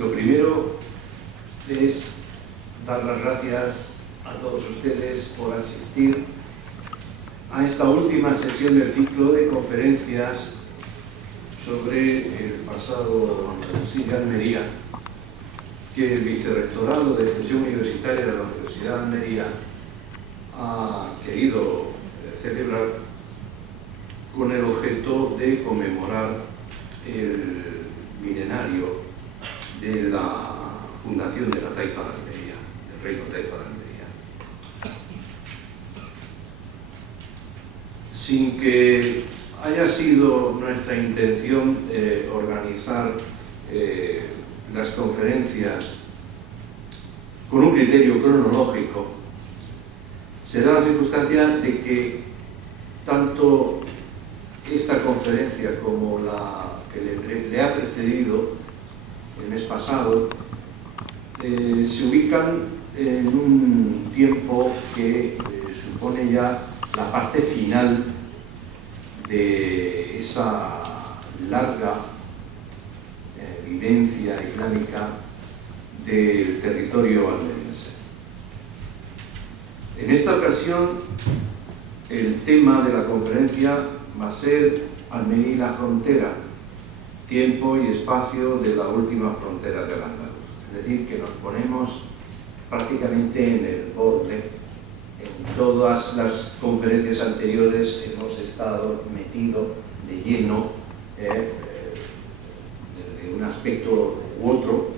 Lo primero es dar las gracias a todos ustedes por asistir a esta última sesión del ciclo de conferencias sobre el pasado Andalusí de Almería, que el Vicerrectorado de Extensión Universitaria de la Universidad de Almería ha querido celebrar con el objeto de conmemorar el milenario de la fundación de la Taifa de Almería, del Reino Taifa de Almería. Sin que haya sido nuestra intención organizar las conferencias con un criterio cronológico, se da la circunstancia de que tanto esta conferencia como la que le ha precedido el mes pasado se ubican en un tiempo que supone ya la parte final de esa larga vivencia islámica del territorio almeriense. En esta ocasión, el tema de la conferencia va a ser Almería y la frontera, tiempo y espacio de la última frontera del Andaluz. Es decir, que nos ponemos prácticamente en el borde. En todas las conferencias anteriores hemos estado metidos de lleno, de un aspecto u otro,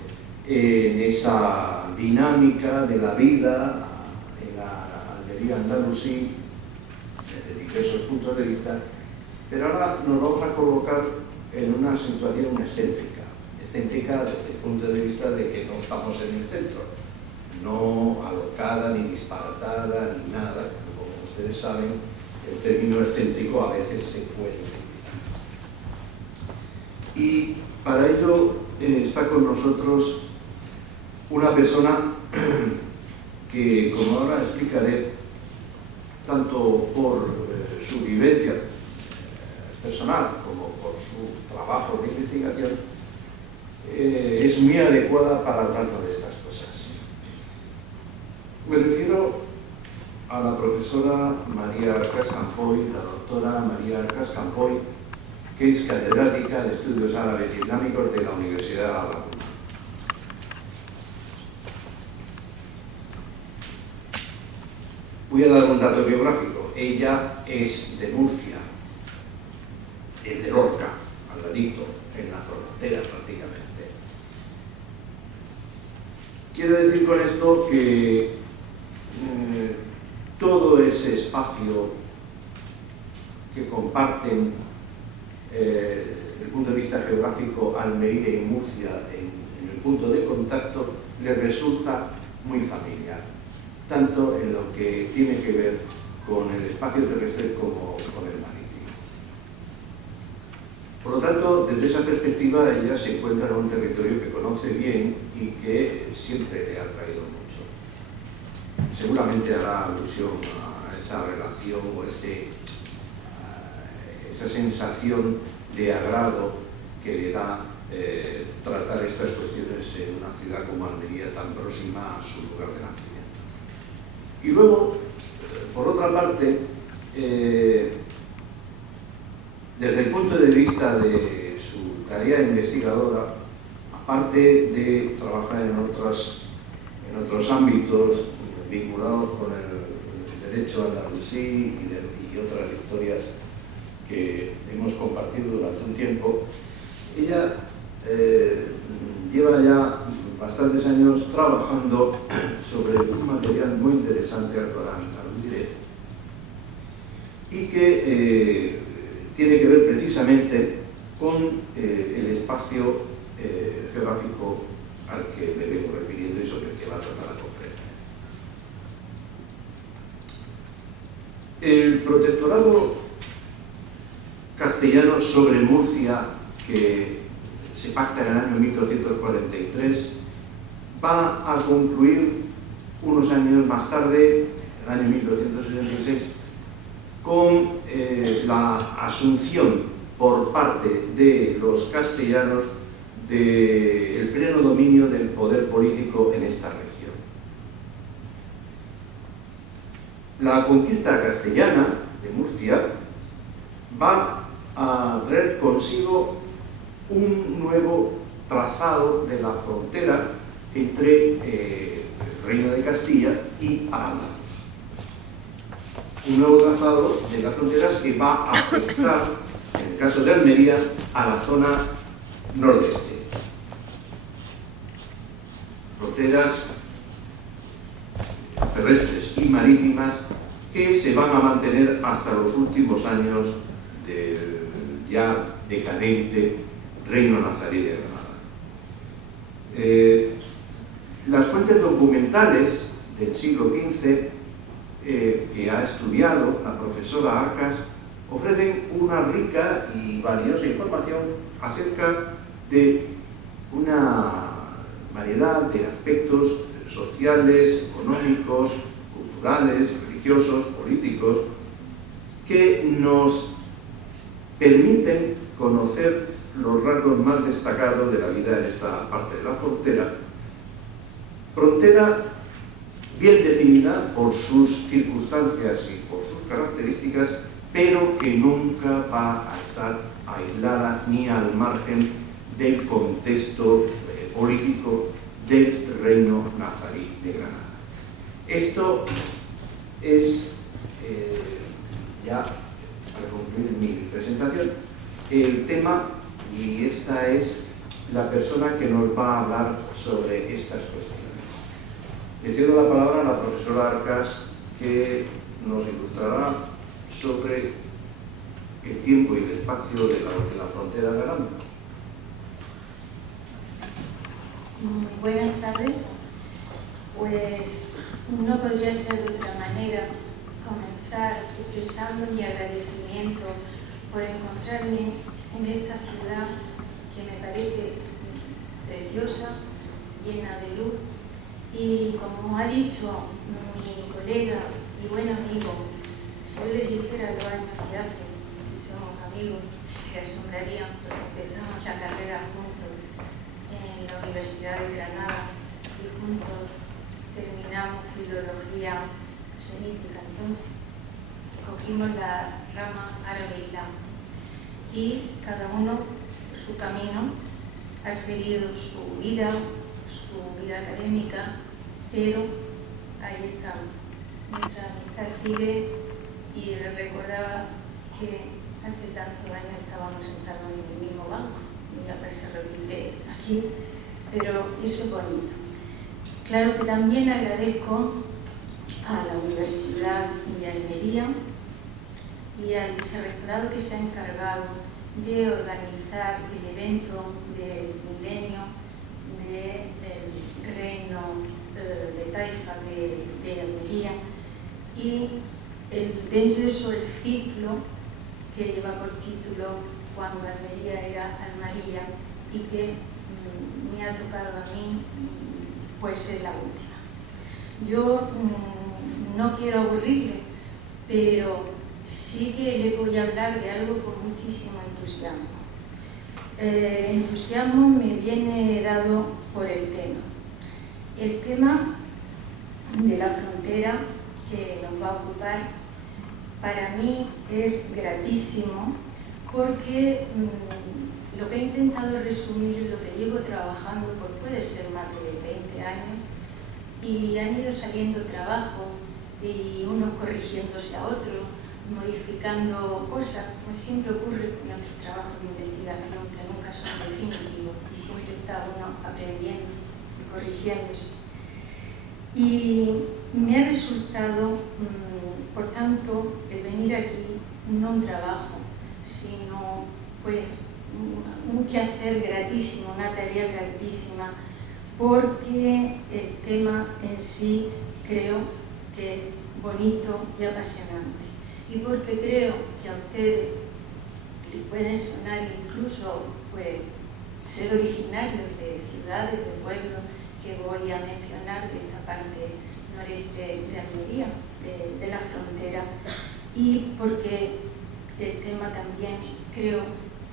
en esa dinámica de la vida en la Almería andalusí, desde diversos puntos de vista, pero ahora nos vamos a colocar en una situación excéntrica desde el punto de vista de que no estamos en el centro, no alocada, ni disparatada, ni nada. Como ustedes saben, el término excéntrico a veces se puede utilizar. Y para ello está con nosotros una persona que, como ahora explicaré, tanto por su vivencia personal como por su trabajo de investigación, es muy adecuada para hablarnos de estas cosas. Me refiero a la profesora María Arcas Campoy, la doctora María Arcas Campoy, que es catedrática de Estudios Árabes y Islámicos de la Universidad de La Laguna. Voy a dar un dato biográfico. Ella es de Murcia, es de Lorca, al ladito, en la frontera prácticamente. Quiero decir con esto que todo ese espacio que comparten desde el punto de vista geográfico Almería y Murcia en el punto de contacto les resulta muy familiar, tanto en lo que tiene que ver con el espacio terrestre como con el marítimo. Por lo tanto, desde esa perspectiva, ella se encuentra en un territorio que conoce bien y que siempre le ha traído mucho. Seguramente hará alusión a esa relación o esa sensación de agrado que le da tratar estas cuestiones en una ciudad como Almería, tan próxima a su lugar de nacimiento. Y luego, por otra parte, desde el punto de vista de su tarea investigadora, aparte de trabajar en otros ámbitos vinculados con el derecho andalusí y otras historias que hemos compartido durante un tiempo, ella lleva ya bastantes años trabajando sobre un material muy interesante al Corán, y que tiene que ver precisamente con el espacio geográfico al que me vengo refiriendo y sobre el que va a tratar la conferencia. El protectorado castellano sobre Murcia, que se pacta en el año 1443, va a concluir unos años más tarde, el año 1266, con la asunción por parte de los castellanos del pleno dominio del poder político en esta región. La conquista castellana de Murcia va a traer consigo un nuevo trazado de la frontera entre el Reino de Castilla y Al-Ándalus. Un nuevo trazado de las fronteras que va a afectar, en el caso de Almería, a la zona nordeste. Fronteras terrestres y marítimas que se van a mantener hasta los últimos años del ya decadente Reino Nazarí de Granada. Las fuentes documentales del siglo XV que ha estudiado la profesora Arcas ofrecen una rica y valiosa información acerca de una variedad de aspectos sociales, económicos, culturales, religiosos, políticos, que nos permiten conocer los rasgos más destacados de la vida en esta parte de la frontera. Frontera bien definida por sus circunstancias y por sus características, pero que nunca va a estar aislada ni al margen del contexto político del Reino Nazarí de Granada. Esto es, ya para concluir mi presentación, el tema, y esta es la persona que nos va a hablar sobre estas cuestiones. Le cedo la palabra a la profesora Arcas, que nos ilustrará sobre el tiempo y el espacio de la frontera de Al-Ándalus. Buenas tardes. Pues no podría ser de otra manera comenzar expresando mi agradecimiento por encontrarme en esta ciudad que me parece preciosa, llena de luz, y como ha dicho mi colega y buen amigo, si yo les dijera los años que hace que somos amigos, se asombrarían porque empezamos la carrera juntos en la Universidad de Granada y juntos terminamos filología semítica. Entonces cogimos la rama árabe-islam y cada uno por su camino ha seguido su vida académica, pero ahí estamos. Nuestra amistad sigue, y le recordaba que hace tantos años estábamos sentados en el mismo banco, y ya se repite aquí, pero eso es bonito. Claro que también agradezco a la Universidad de Almería y al vicerrectorado que se ha encargado de organizar el evento del milenio del reino de Taifa de Almería, y dentro de eso el ciclo que lleva por título Cuando Almería era Almería, y que me ha tocado a mí pues ser la última. Yo no quiero aburrirle, pero sí que le voy a hablar de algo con muchísimo entusiasmo. El entusiasmo me viene dado por el tema. El tema de la frontera que nos va a ocupar para mí es gratísimo, porque lo que he intentado resumir es lo que llevo trabajando por puede ser más de 20 años, y han ido saliendo trabajos y unos corrigiéndose a otros, modificando cosas, como siempre ocurre con nuestros trabajos de investigación, que nunca son definitivos y siempre está uno aprendiendo y corrigiéndose. Y me ha resultado, por tanto, el venir aquí no un trabajo, sino pues un quehacer gratísimo, una tarea gratísima, porque el tema en sí creo que es bonito y apasionante, y porque creo que a ustedes les pueden sonar incluso pues ser originarios de ciudades, de pueblos que voy a mencionar de esta parte noreste de Almería, de la frontera, y porque el tema también creo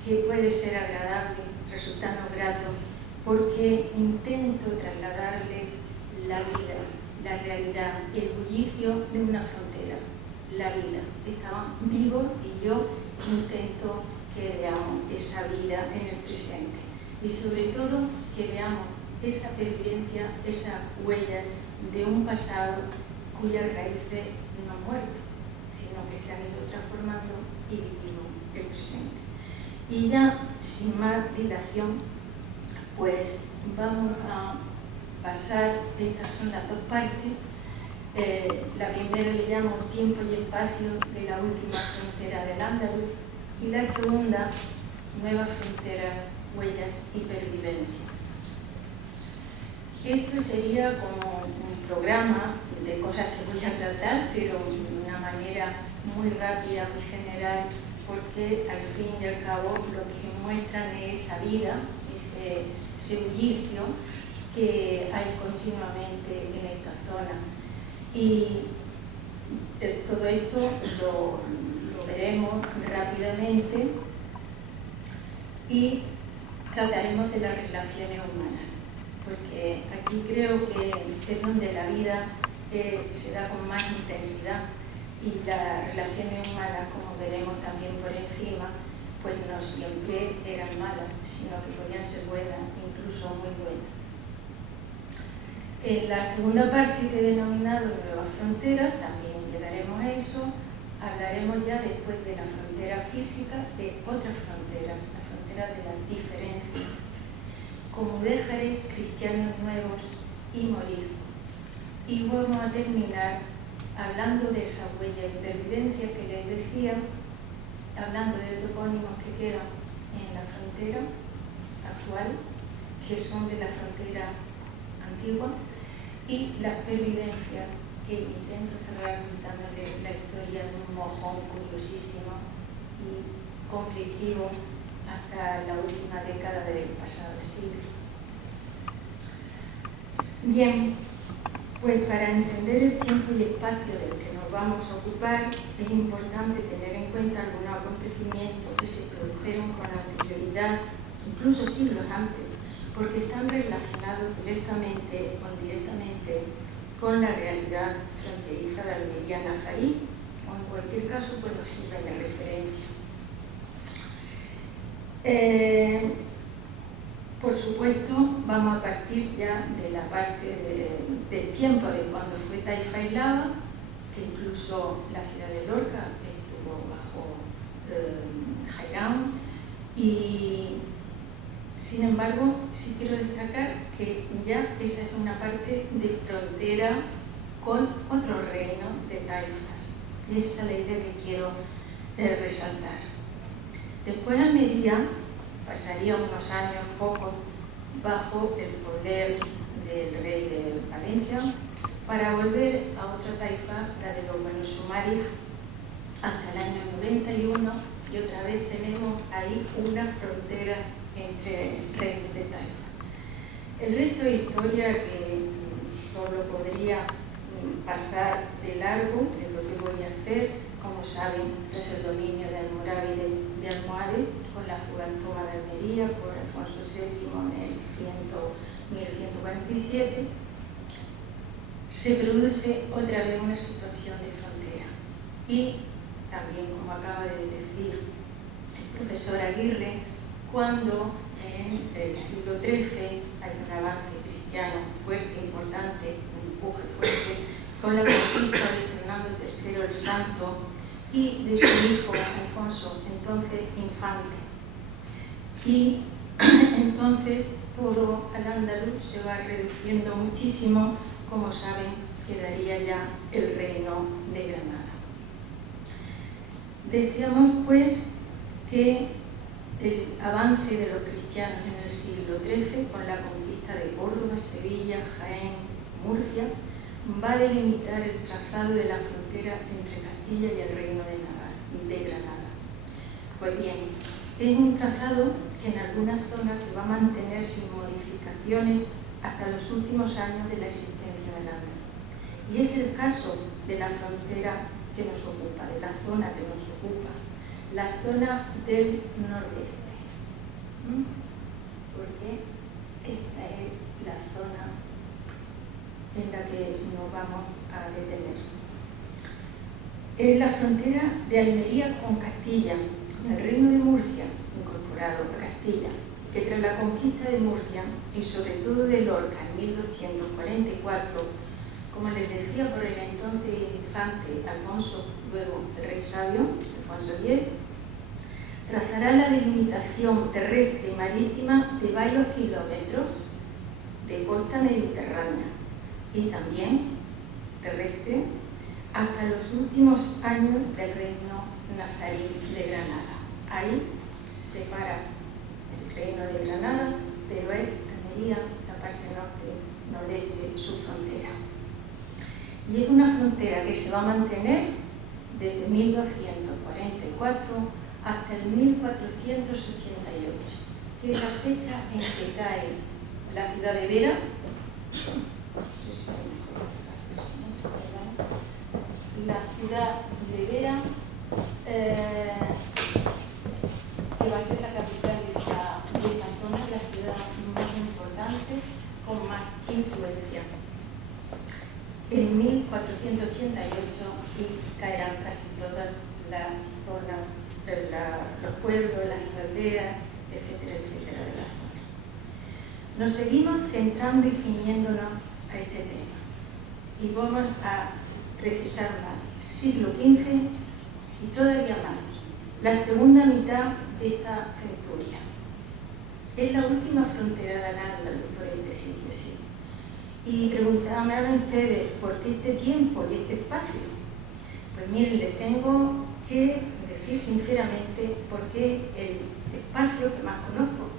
que puede ser agradable, resultando grato, porque intento trasladarles la vida, la realidad, el bullicio de una frontera, la vida. Estaban vivos y yo intento que veamos esa vida en el presente y sobre todo que veamos esa pervivencia, esa huella de un pasado cuyas raíces no han muerto, sino que se han ido transformando y viviendo el presente. Y ya, sin más dilación, pues vamos a pasar, estas son las dos partes. La primera le llamo tiempo y espacio de la última frontera del Andaluz y la segunda, nueva frontera, huellas y pervivencia. Esto sería como un programa de cosas que voy a tratar, pero de una manera muy rápida, muy general, porque al fin y al cabo lo que muestran es esa vida, ese bullicio que hay continuamente en esta zona. Y todo esto lo veremos rápidamente y trataremos de las relaciones humanas, porque aquí creo que es donde la vida se da con más intensidad y las relaciones humanas, como veremos también por encima, pues no siempre eran malas, sino que podían ser buenas, incluso muy buenas. En la segunda parte que he denominado Nueva Frontera, también llegaremos a eso, hablaremos ya después de la frontera física, de otra frontera, la frontera de las diferencias, como dejaré cristianos nuevos y morir. Y vamos a terminar hablando de esa huella y pervivencia que les decía, hablando de topónimos que quedan en la frontera actual, que son de la frontera antigua, y las pervivencias que intento cerrar contándole la historia de un mojón curiosísimo y conflictivo hasta la última década del pasado siglo. Bien, pues para entender el tiempo y espacio del que nos vamos a ocupar es importante tener en cuenta algunos acontecimientos que se produjeron con anterioridad, incluso siglos antes, porque están relacionados directamente o indirectamente con la realidad fronteriza de Almería-Nazarí, o en cualquier caso pues nos sirven de referencia. Por supuesto, vamos a partir ya de la parte del tiempo de cuando fue Taifa aislada, que incluso la ciudad de Lorca estuvo bajo Jairán, y sin embargo, sí quiero destacar que ya esa es una parte de frontera con otro reino de taifas. Y esa es la idea que quiero resaltar. Después Almería pasaría unos años pocos bajo el poder del rey de Valencia para volver a otra taifa, la de los Banu Sumayya, hasta el año 91, y otra vez tenemos ahí una frontera entre reinos de taifa. El resto de historia que solo podría pasar de largo, que es lo que voy a hacer, como saben, es el dominio de Almorávide de Almohade con la fuga en toma de Almería por Alfonso VII en el 1147. Se produce otra vez una situación de frontera y también, como acaba de decir el profesor Aguirre, cuando en el siglo XIII hay un avance cristiano fuerte, importante, un empuje fuerte, con la conquista de Fernando III el Santo y de su hijo Alfonso, entonces infante. Y entonces todo al-Ándalus se va reduciendo muchísimo, como saben, quedaría ya el reino de Granada. Decíamos pues que el avance de los cristianos en el siglo XIII, con la conquista de Córdoba, Sevilla, Jaén, Murcia, va a delimitar el trazado de la frontera entre Castilla y el reino de Granada. Pues bien, es un trazado que en algunas zonas se va a mantener sin modificaciones hasta los últimos años de la existencia del Andaluz. Y es el caso de la frontera que nos ocupa, de la zona que nos ocupa, la zona del nordeste. Porque esta es la zona en la que nos vamos a detener. Es la frontera de Almería con Castilla, con el Reino de Murcia, incorporado a Castilla, que tras la conquista de Murcia y sobre todo de Lorca en 1244, como les decía por el entonces infante Alfonso, luego el rey sabio, Alfonso X, trazará la delimitación terrestre y marítima de varios kilómetros de costa mediterránea y también terrestre hasta los últimos años del reino nazarí de Granada. Ahí separa el reino de Granada, pero es Almería, la parte nordeste, su frontera. Y es una frontera que se va a mantener desde 1244 hasta el 1488, que es la fecha en que cae la ciudad de Vera, que va a ser la capital de esa zona, la ciudad más importante, con más influencia. En 1488 y caerán casi toda la zona, los pueblos, las aldeas, etcétera, etcétera, de la zona. Nos seguimos centrando y ciñéndonos a este tema y vamos a precisar más siglo XV y todavía más la segunda mitad de esta centuria. Es la última frontera de Al-Ándalus por este sitio, sí. Y preguntaban a ustedes por qué este tiempo y este espacio. Pues miren, les tengo que decir sinceramente porque el espacio que más conozco,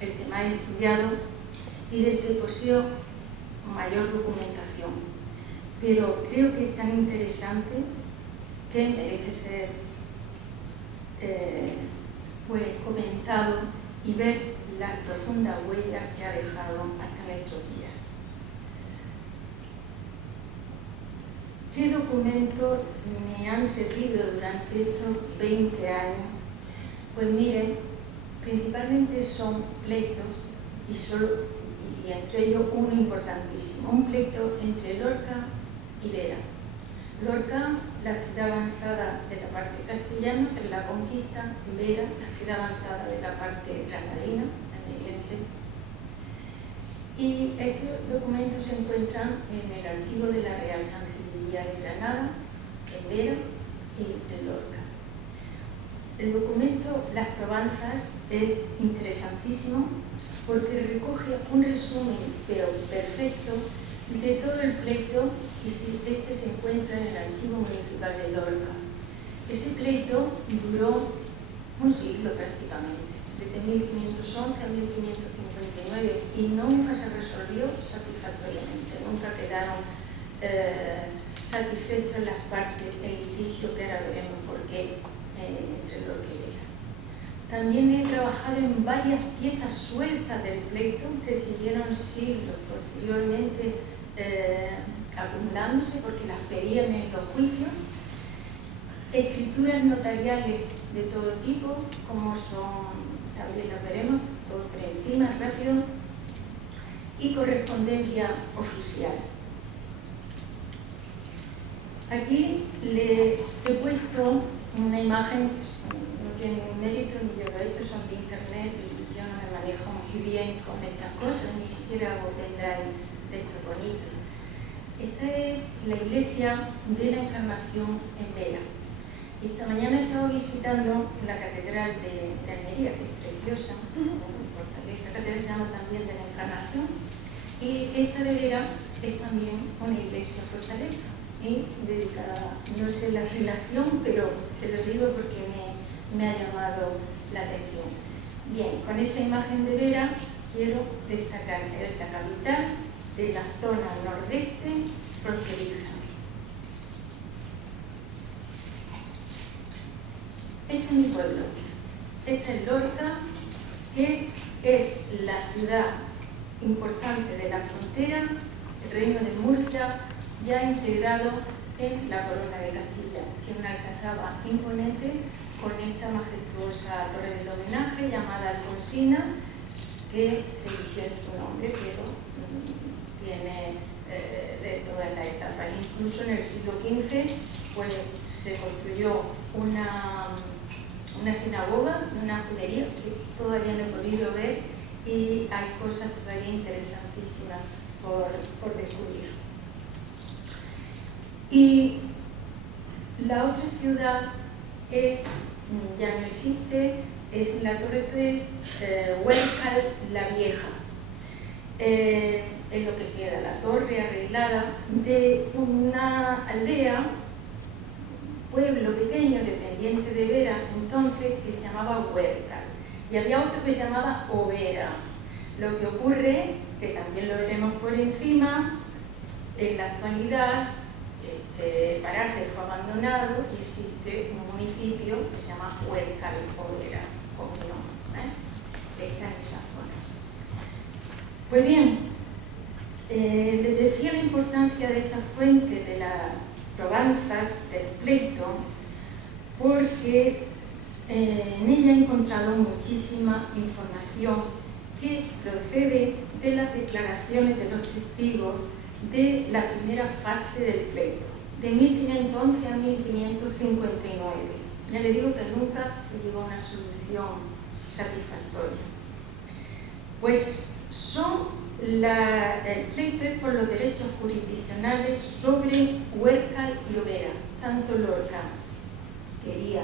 el que más he estudiado y del que poseo mayor documentación. Pero creo que es tan interesante que merece ser pues comentado y ver las profundas huellas que ha dejado hasta nuestros días. ¿Qué documentos me han servido durante estos 20 años? Pues miren, principalmente son pleitos y entre ellos uno importantísimo, un pleito entre Lorca y Vera. Lorca, la ciudad avanzada de la parte castellana, en la conquista; Vera, la ciudad avanzada de la parte granadina, almeriense. Y estos documentos se encuentran en el archivo de la Real Chancillería de Granada, en Vera y en Lorca. El documento Las Probanzas es interesantísimo porque recoge un resumen, pero perfecto, de todo el pleito, y si este se encuentra en el Archivo Municipal de Lorca. Ese pleito duró un siglo prácticamente, desde 1511 a 1559, y nunca se resolvió satisfactoriamente, nunca quedaron satisfechas las partes en litigio, que ahora veremos por qué, entre Lorca y Vera. También he trabajado en varias piezas sueltas del pleito que siguieron siglos posteriormente acumulándose porque las pedían en los juicios, escrituras notariales de todo tipo, como son, también las veremos, todo por encima, rápido, y correspondencia oficial. Aquí le he puesto una imagen, no tiene mérito ni yo lo he hecho, son de internet y yo no me manejo muy bien con estas cosas, ni siquiera vos tendráis de esto bonito. Esta es la iglesia de la Encarnación en Vera. Esta mañana he estado visitando la catedral de Almería, que es preciosa, muy fortaleza. La catedral se llama también de la Encarnación, y esta de Vera es también una iglesia fortaleza y dedicada, no sé la relación, pero se lo digo porque me ha llamado la atención. Bien, con esa imagen de Vera quiero destacar que es la capital de la zona nordeste fronteriza. Este es mi pueblo, esta es Lorca, que es la ciudad importante de la frontera, el reino de Murcia, ya integrado en la corona de Castilla. Tiene una alcazaba imponente con esta majestuosa torre del homenaje llamada Alfonsina, que se eligió en su nombre, pero tiene de todas las etapas. Incluso en el siglo XV pues, se construyó una sinagoga, una judería, que todavía no he podido ver, y hay cosas todavía interesantísimas por descubrir. Y la otra ciudad ya no existe, es la Torre es Huércal la Vieja. Es lo que queda, la torre arreglada de una aldea, pueblo pequeño dependiente de Vera, entonces, que se llamaba Huércal. Y había otro que se llamaba Overa. Lo que ocurre, que también lo veremos por encima, en la actualidad este paraje fue abandonado y existe un municipio que se llama Huércal Overa, con mi nombre, está en esa zona. Pues bien, les decía la importancia de esta fuente de las probanzas del pleito, porque en ella he encontrado muchísima información que procede de las declaraciones de los testigos de la primera fase del pleito, de 1511 a 1559. Ya le digo que nunca se llegó a una solución satisfactoria. Pues el pleito es por los derechos jurisdiccionales sobre Huércal y Overa. Tanto Lorca quería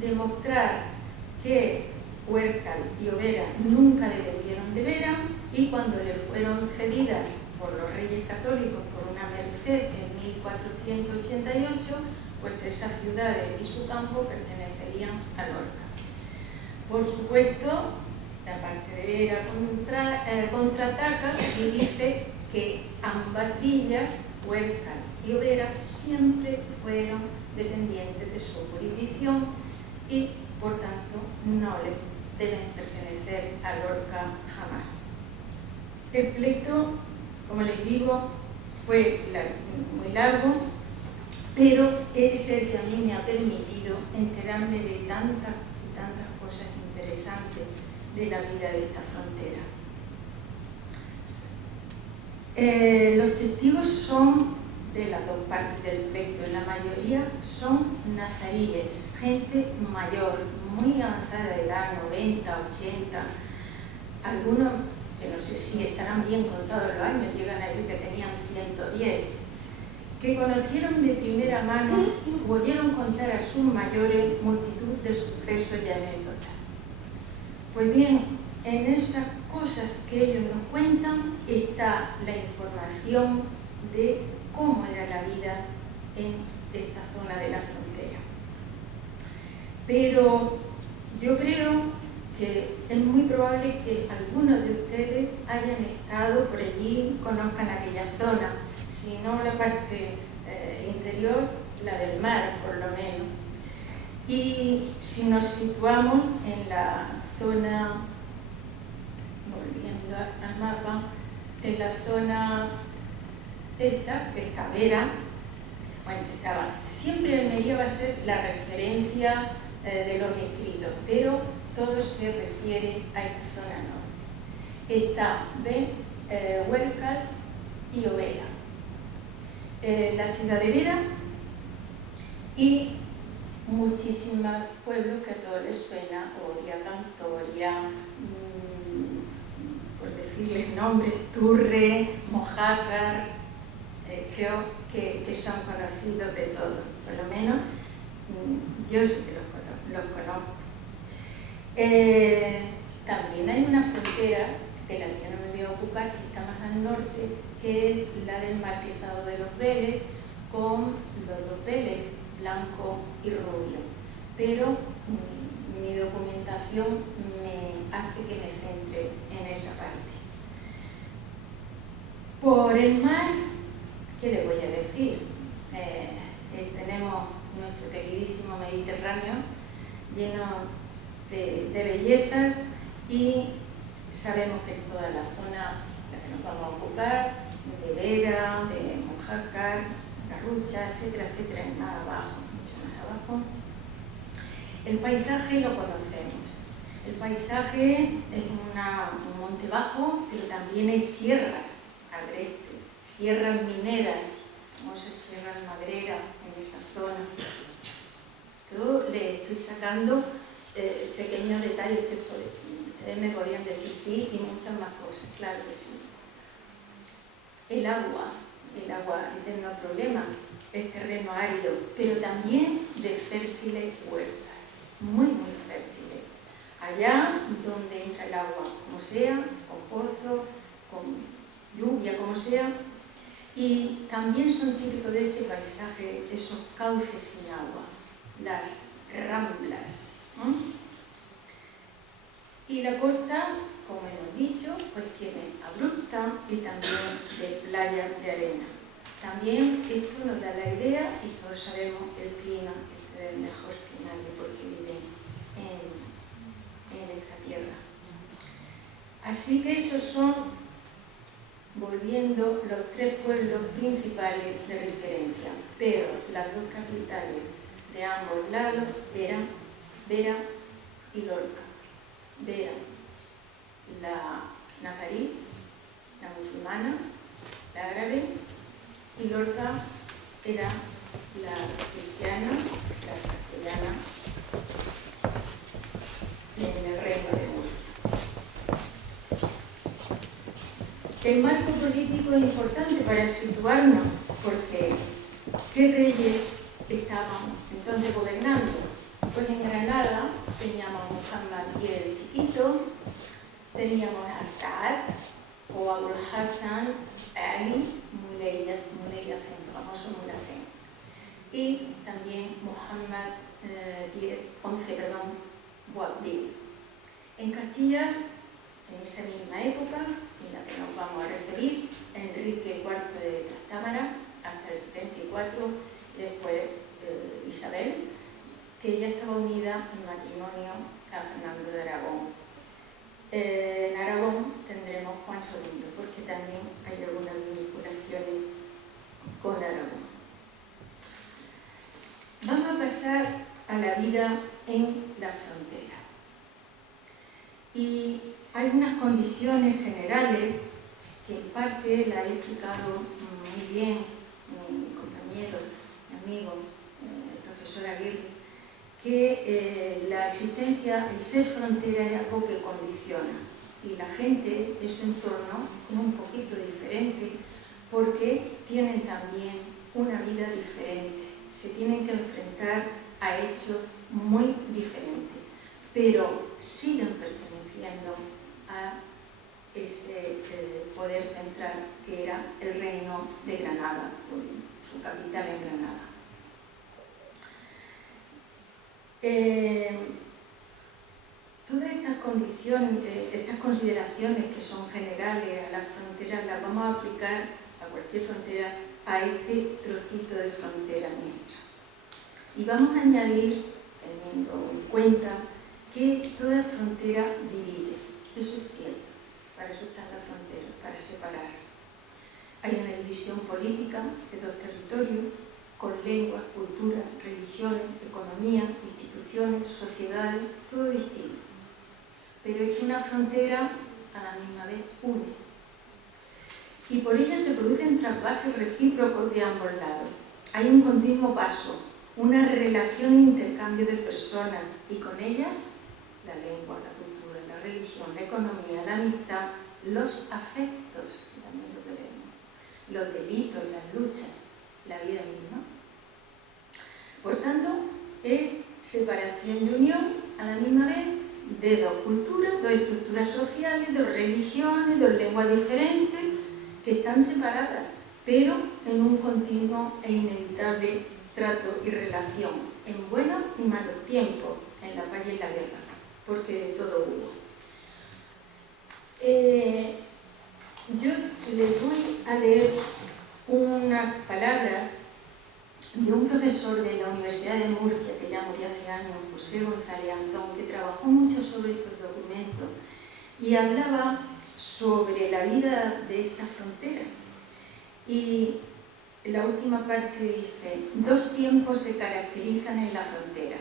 demostrar que Huércal y Overa nunca dependieron de Vera, y cuando le fueron cedidas por los reyes católicos por una merced en 1488, pues esas ciudades y su campo pertenecerían a Lorca. Por supuesto, la parte de Vera contraataca y dice que ambas villas, Huércal y Overa, siempre fueron dependientes de su jurisdicción y, por tanto, no le deben pertenecer a Lorca jamás. El pleito, como les digo, fue muy largo, pero es el que a mí me ha permitido enterarme de tantas cosas interesantes de la vida de esta frontera. Los testigos son de las dos partes del pleito, la mayoría son nazaríes, gente mayor, muy avanzada de edad, 90, 80, algunos que no sé si estarán bien contados los años, llegan a decir que tenían 110, que conocieron de primera mano y oyeron contar a sus mayores multitud de sucesos y anécdotas. Pues bien, en esas cosas que ellos nos cuentan está la información de cómo era la vida en esta zona de la frontera. Pero yo creo que es muy probable que algunos de ustedes hayan estado por allí, conozcan aquella zona, si no la parte interior, la del mar por lo menos. Y si nos situamos en la zona, volviendo al mapa, en la zona esta Vera, bueno, siempre Almería va a ser la referencia de los escritos, pero todo se refiere a esta zona norte. Está Huércal y Overa, la ciudad de Vera y muchísimos pueblos que a todos les suena, Oria, Cantoria, por decirles nombres, Turre, Mojácar, creo que son conocidos de todos, por lo menos yo sí que los conozco. También hay una frontera de la que no me voy a ocupar, que está más al norte, que es la del Marquesado de los Vélez, con los dos Vélez, blanco y rubio. Pero mi documentación me hace que me centre en esa parte. Por el mar, ¿qué le voy a decir? Tenemos nuestro queridísimo Mediterráneo lleno de belleza, y sabemos que es toda la zona la que nos vamos a ocupar, de Vera, de Mojácar, Garrucha, etcétera, etcétera, más abajo, mucho más abajo. El paisaje lo conocemos. El paisaje es un monte bajo, pero también hay sierras agreste, sierras mineras, famosas sierras madreras en esa zona. Todo le estoy sacando pequeños detalles que ustedes me podrían decir sí y muchas más cosas, claro que sí. El agua, dice, no hay problema, es terreno árido, pero también de fértiles huertas, muy, muy fértiles. Allá donde entra el agua, como sea, con pozo, con lluvia, como sea, y también son típicos de este paisaje esos cauces sin agua, las ramblas, ¿no? Y la costa, como hemos dicho, pues tiene abrupta y también de playa de arena. También esto nos da la idea, y todos sabemos el clima, este es el mejor clima porque viven en esta tierra. Así que esos son, volviendo, los tres pueblos principales de referencia, pero las dos capitales de ambos lados eran Vera y Lorca. Vera, la nazarí, la musulmana, la árabe, y Lorca era la cristiana, la castellana, en el reino de Murcia. El marco político es importante para situarnos, porque ¿qué reyes estaban entonces gobernando? Pues en Granada teníamos a Muhammad el Chiquito, teníamos a Saad o Abul Hassan Ali Muleyya, el famoso Mulazén, y también Muhammad XI Boabdil. En Castilla, en esa misma época en la que nos vamos a referir, Enrique IV de Trastámara hasta el 74, después Isabel, que ya estaba unida en matrimonio a Fernando de Aragón. En Aragón tendremos Juan II, porque también hay algunas vinculaciones con Aragón. Vamos a pasar a la vida en la frontera. Y hay unas condiciones generales que en parte la he explicado muy bien mi compañero, mi amigo, el profesor Aguirre, que la existencia, el ser frontera es algo que condiciona, y la gente de su entorno es un poquito diferente porque tienen también una vida diferente, se tienen que enfrentar a hechos muy diferentes, pero siguen perteneciendo a ese poder central que era el reino de Granada, con su capital en Granada. Todas estas condiciones, estas consideraciones que son generales a las fronteras, las vamos a aplicar a cualquier frontera, a este trocito de frontera nuestra. Y vamos a añadir, teniendo en cuenta, que toda frontera divide. Eso es cierto, para eso están las fronteras, para separar. Hay una división política de dos territorios, con lenguas, culturas, religiones, economía, instituciones, sociedades, todo distinto. Pero es que una frontera a la misma vez une. Y por ella se producen trasvases recíprocos de ambos lados. Hay un continuo paso, una relación e intercambio de personas, y con ellas la lengua, la cultura, la religión, la economía, la amistad, los afectos, que también lo veremos, los delitos, las luchas, la vida misma. Por tanto, es separación y unión a la misma vez de dos culturas, dos estructuras sociales, dos religiones, dos lenguas diferentes que están separadas, pero en un continuo e inevitable trato y relación, en buenos y malos tiempos, en la paz y en la guerra, porque de todo hubo. Yo les voy a leer unas palabras de un profesor de la Universidad de Murcia, que ya murió hace años, José González Antón, que trabajó mucho sobre estos documentos y hablaba sobre la vida de esta frontera. Y la última parte dice: dos tiempos se caracterizan en la frontera,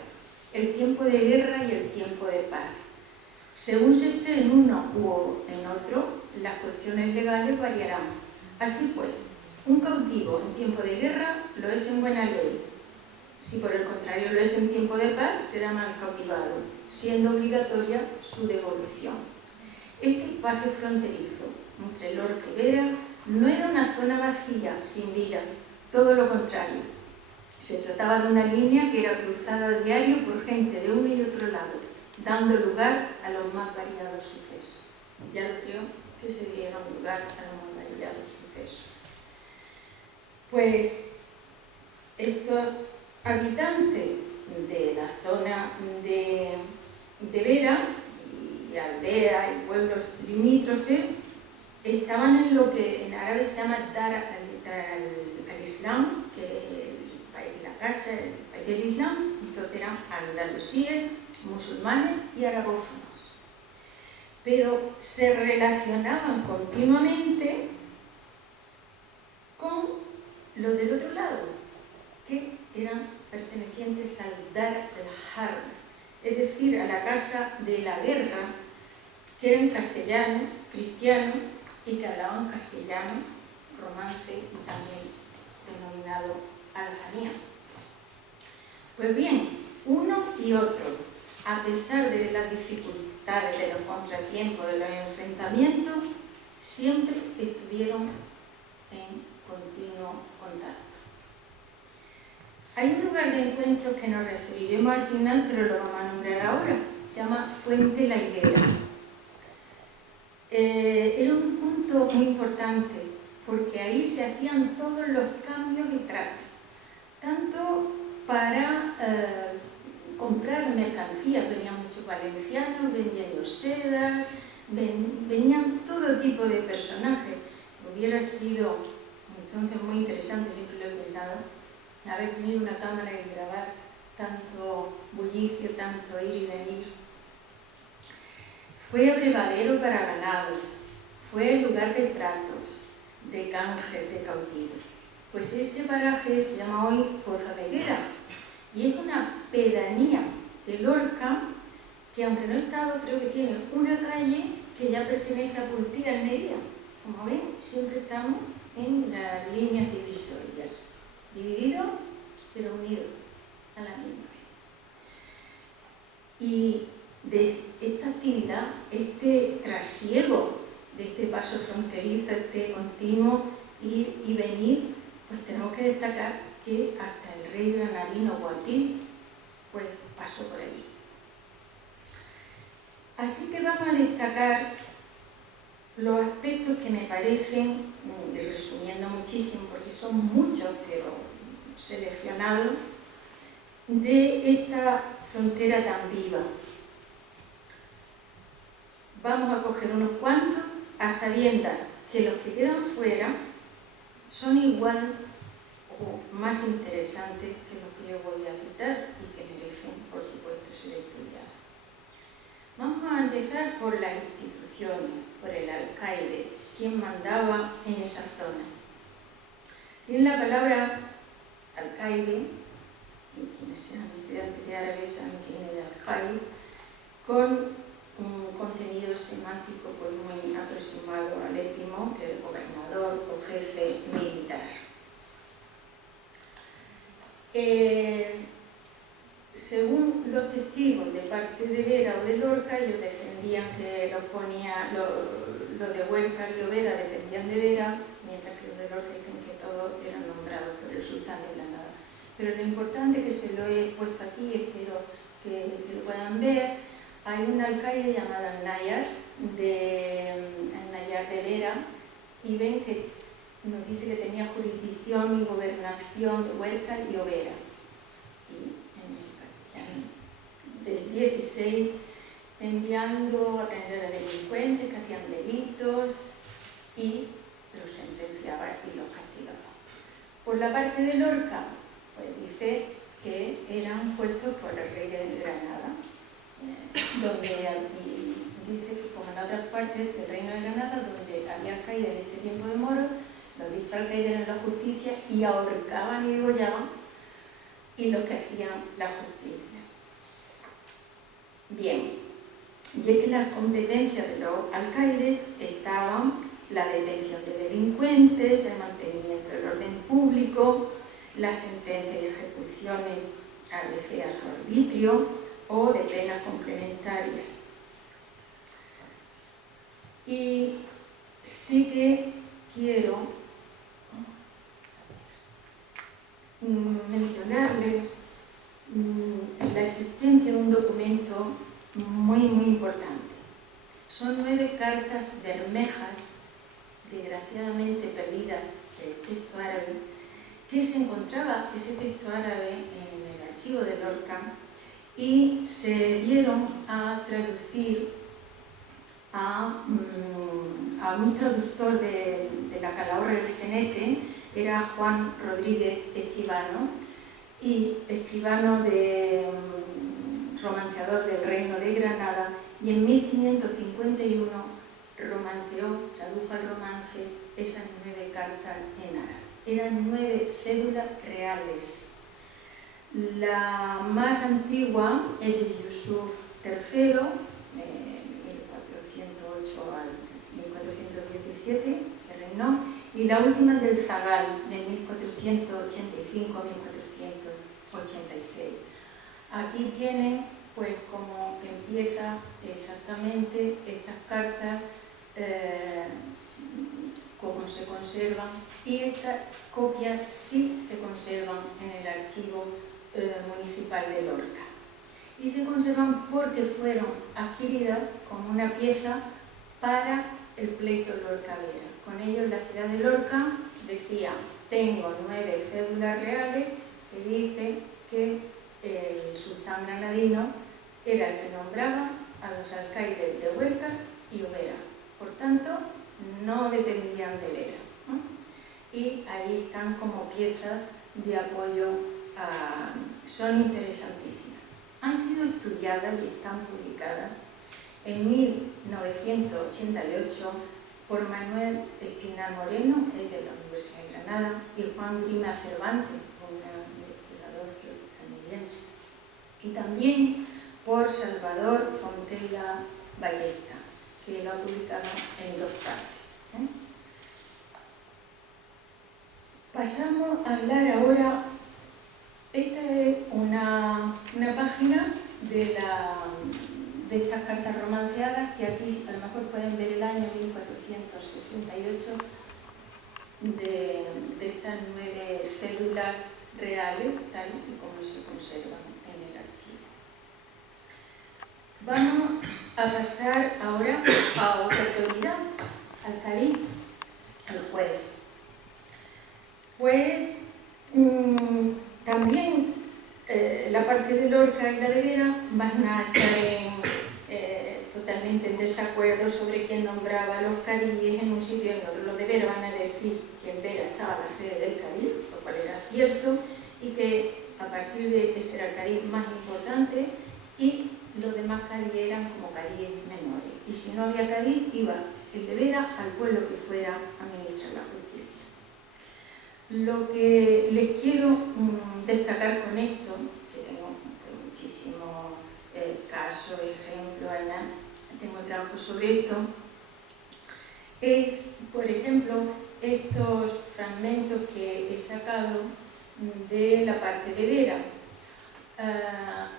el tiempo de guerra y el tiempo de paz. Según se esté en uno u en otro, las cuestiones legales variarán. Así pues, un cautivo en tiempo de guerra lo es en buena ley. Si por el contrario lo es en tiempo de paz, será mal cautivado, siendo obligatoria su devolución. Este espacio fronterizo entre Lorca y Vera no era una zona vacía, sin vida, todo lo contrario. Se trataba de una línea que era cruzada a diario por gente de uno y otro lado, dando lugar a los más variados sucesos. Ya lo creo que se dieron lugar a los más variados sucesos. Pues estos habitantes de la zona de Vera y aldeas y pueblos limítrofes estaban en lo que en árabe se llama Dar al-Islam, que es la casa, el país del Islam. Entonces eran andalusíes, musulmanes y arabófonos. Pero se relacionaban continuamente con los del otro lado, que eran pertenecientes al Dar al-Harb, es decir, a la casa de la guerra, que eran castellanos, cristianos, y que hablaban castellano, romance y también denominado aljanía. Pues bien, uno y otro, a pesar de las dificultades, de los contratiempos, de los enfrentamientos, siempre estuvieron en continuo contacto. Hay un lugar de encuentro que nos referiremos al final, pero lo vamos a nombrar ahora. Se llama Fuente La Higuera. Era un punto muy importante, porque ahí se hacían todos los cambios y tratos, tanto para comprar mercancías, venían muchos valencianos, venían sedas, venían todo tipo de personajes. Hubiera sido entonces muy interesante, siempre lo he pensado, haber tenido una cámara y grabar tanto bullicio, tanto ir y venir. Fue abrevadero para ganados, fue lugar de tratos, de canjes, de cautivos. Pues ese paraje se llama hoy Pozaveguera y es una pedanía de Lorca que, aunque no he estado, creo que tiene una calle que ya pertenece a Pulpí, Almería. Como ven, siempre estamos en las líneas divisorias, divididos pero unidos a la misma vez. Y de esta actividad, este trasiego de este paso fronterizo, este continuo ir y venir, pues tenemos que destacar que hasta el rey granadino Guapil pues pasó por allí. Así que vamos a destacar los aspectos que me parecen, resumiendo muchísimo porque son muchos, pero seleccionados, de esta frontera tan viva. Vamos a coger unos cuantos, a sabiendas que los que quedan fuera son igual o más interesantes que los que yo voy a citar y que merecen, por supuesto, ser estudiados. Vamos a empezar por las instituciones, por el alcaide, quien mandaba en esa zona. Tiene la palabra alcaide, y quienes sean estudiantes de árabe saben que viene de alcaide, con un contenido semántico pues muy aproximado al étimo, que es gobernador o jefe militar. Según los testigos de parte de Vera o de Lorca, ellos defendían que los de Huércal y Oveda dependían de Vera, mientras que los de Lorca dicen que todos eran nombrados por el sultán de Granada. Pero lo importante, que se lo he puesto aquí, espero que lo puedan ver, hay un alcaide llamado Al-Nayar de Vera, y ven que nos dice que tenía jurisdicción y gobernación de Huércal y Overa. Y en el castellano del 16, enviando a prender a delincuentes que hacían delitos y los sentenciaba y los castigaba. Por la parte de Lorca, pues dice que eran puestos por el rey de Granada, donde dice que, como en otras partes del reino de Granada, donde había alcaide en este tiempo de moros, los dichos alcaides eran la justicia y ahorcaban y degollaban, y los que hacían la justicia. Bien, y es que las competencias de los alcaides estaban la detención de delincuentes, el mantenimiento del orden público, la sentencia y ejecuciones a veces a su arbitrio o de penas complementarias. Y sí que quiero mencionarles la existencia de un documento muy importante. Son 9 cartas bermejas, desgraciadamente perdidas, del texto árabe, que se encontraba ese texto árabe en el archivo de Lorca y se dieron a traducir a un traductor de la Calahorra del Cenete, era Juan Rodríguez Escribano, y escribano de romanceador del Reino de Granada, y en 1551 tradujo al romance esas 9 cartas en árabe. Eran 9 cédulas reales. La más antigua es de Yusuf III, 1408 al 1417, que reinó, y la última del Zagal, de 1485 a 1486. Aquí tienen, pues, cómo empieza exactamente estas cartas, cómo se conservan, y estas copias sí se conservan en el archivo municipal de Lorca. Y se conservan porque fueron adquiridas como una pieza para el pleito Lorca-Vera. Con ello, la ciudad de Lorca decía: tengo 9 cédulas reales que dicen que el sultán granadino era el que nombraba a los alcaides de Huelca y Overa. Por tanto, no dependían de Vera, ¿no? Y ahí están como piezas de apoyo, son interesantísimas. Han sido estudiadas y están publicadas en 1988 por Manuel Espinal Moreno, el de la Universidad de Granada, y Juan Grima Cervantes, un investigador canadiense, y también por Salvador Fontella Ballesta, que lo ha publicado en 2 partes. Pasamos a hablar ahora. Esta es una página de estas cartas romanceadas, que aquí a lo mejor pueden ver el año 1468 de estas 9 cédulas reales, tal y como se conservan en el archivo. Vamos a pasar ahora a otra autoridad, al cadí, al juez. Pues también la parte de Lorca y la de Vera van a estar totalmente en desacuerdo sobre quién nombraba a los cadíes en un sitio y en otro. Los de Vera van a decir que en Vera estaba la sede del cadí, lo cual era cierto, y que a partir de ese era el cadí más importante, y los demás cadíes eran como cadíes menores. Y si no había cadí, iba el de Vera al pueblo que fuera a ministrar la justicia. Lo que les quiero destacar con esto, que tengo muchísimos casos, ejemplos, tengo trabajo sobre esto, es, por ejemplo, estos fragmentos que he sacado de la parte de Vera.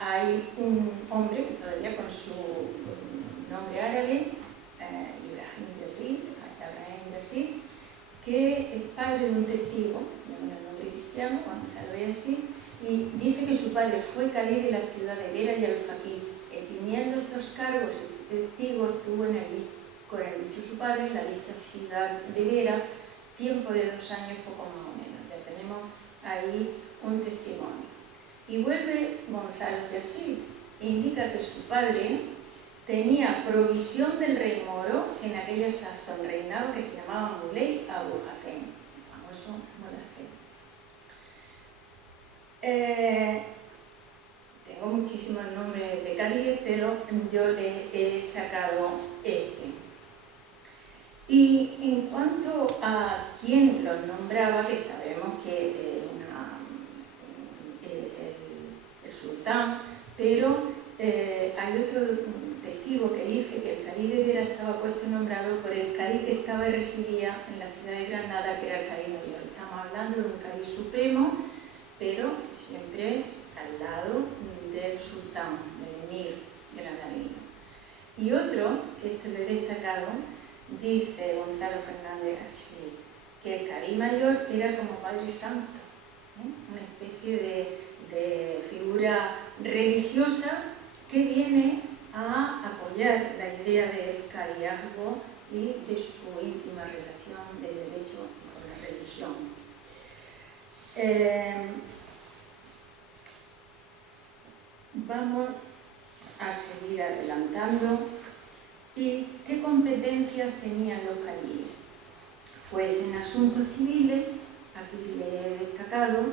Hay un hombre, todavía con su nombre árabe, Ibrahim Yazid, que es padre de un testigo, de un nombre cristiano, cuando se lo ve así, y dice que su padre fue cadí de la ciudad de Vera y alfaquí. Teniendo estos cargos y testigos, tuvo con el dicho su padre la dicha ciudad de Vera, tiempo de 2 años, poco más o menos. Ya tenemos ahí un testimonio. Y vuelve González de Asís, e indica que su padre tenía provisión del rey moro, que en aquella sazón reinaba, que se llamaba Muley Abu Hacén, el famoso Muley. Tengo muchísimos nombres de cadíes, pero yo le he sacado este. Y en cuanto a quién los nombraba, que sabemos que el sultán, pero hay otro testigo que dice que el Cadí de Vera estaba puesto nombrado por el Cadí que estaba y residía en la ciudad de Granada, que era el Cadí Mayor. Estamos hablando de un Cadí supremo, pero siempre al lado del sultán, del emir granadino. Y otro, que este lo he destacado, dice Gonzalo Fernández García, que el Cadí Mayor era como Padre Santo, una especie de figura religiosa que viene a apoyar la idea del cadillazgo y de su íntima relación del derecho con la religión. Vamos a seguir adelantando. ¿Y qué competencias tenían los cadíes? Pues en asuntos civiles, aquí le he destacado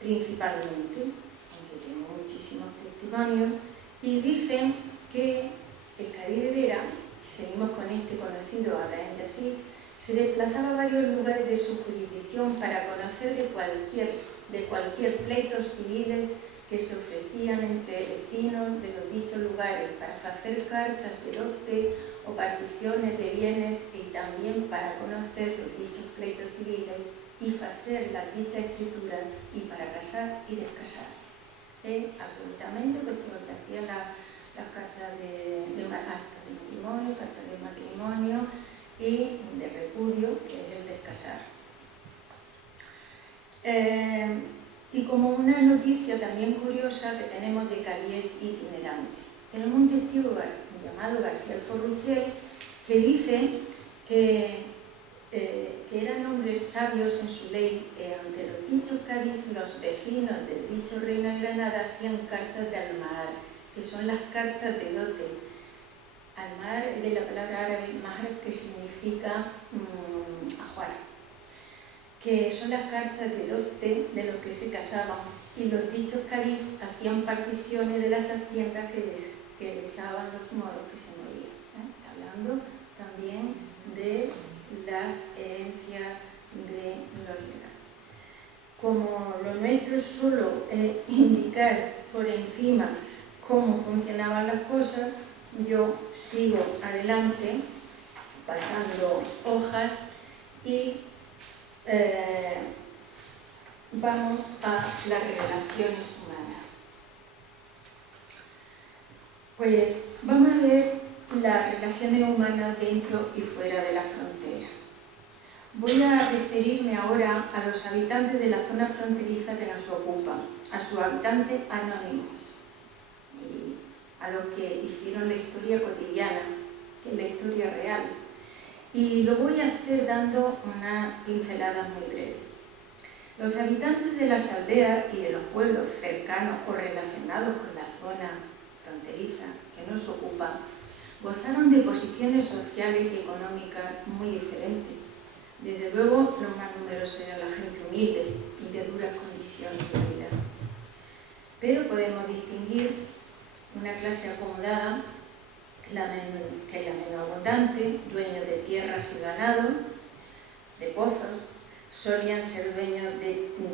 principalmente, aunque tengo muchísimos testimonios, y dicen que el Cadí de Vera, si seguimos con este conocido Abraham Yassir, se desplazaba a varios lugares de su jurisdicción para conocer de cualquier pleitos civiles que se ofrecían entre vecinos de los dichos lugares, para hacer cartas de dote o particiones de bienes, y también para conocer los dichos pleitos civiles y hacer la dicha escritura, y para casar y descasar. Absolutamente, pues lo que hacían las cartas de matrimonio, cartas de matrimonio y de repudio, que es el descasar. Y como una noticia también curiosa que tenemos de cadíes itinerantes, tenemos un testigo llamado García Forruchet que dice que eran hombres sabios en su ley, ante los dichos cadís, los vecinos del dicho reino de Granada hacían cartas de almahar, que son las cartas de dote. Almahar, de la palabra árabe mahar, que significa ajuar, que son las cartas de dote de los que se casaban, y los dichos cadís hacían particiones de las haciendas que deseaban los moros que se morían. Está hablando también de las herencias de los legales. Como lo nuestro es solo indicar por encima cómo funcionaban las cosas, yo sigo adelante pasando hojas y vamos a las relaciones humanas. Pues vamos a ver las relaciones humanas dentro y fuera de la frontera. Voy a referirme ahora a los habitantes de la zona fronteriza que nos ocupan, a sus habitantes anónimos y a los que hicieron la historia cotidiana, que es la historia real. Y lo voy a hacer dando unas pinceladas muy breves. Los habitantes de las aldeas y de los pueblos cercanos o relacionados con la zona fronteriza que nos ocupa gozaron de posiciones sociales y económicas muy diferentes. Desde luego, los más numerosos eran la gente humilde y de duras condiciones de vida. Pero podemos distinguir una clase acomodada, que es la menos abundante, dueños de tierras y ganado, de pozos, solían ser dueños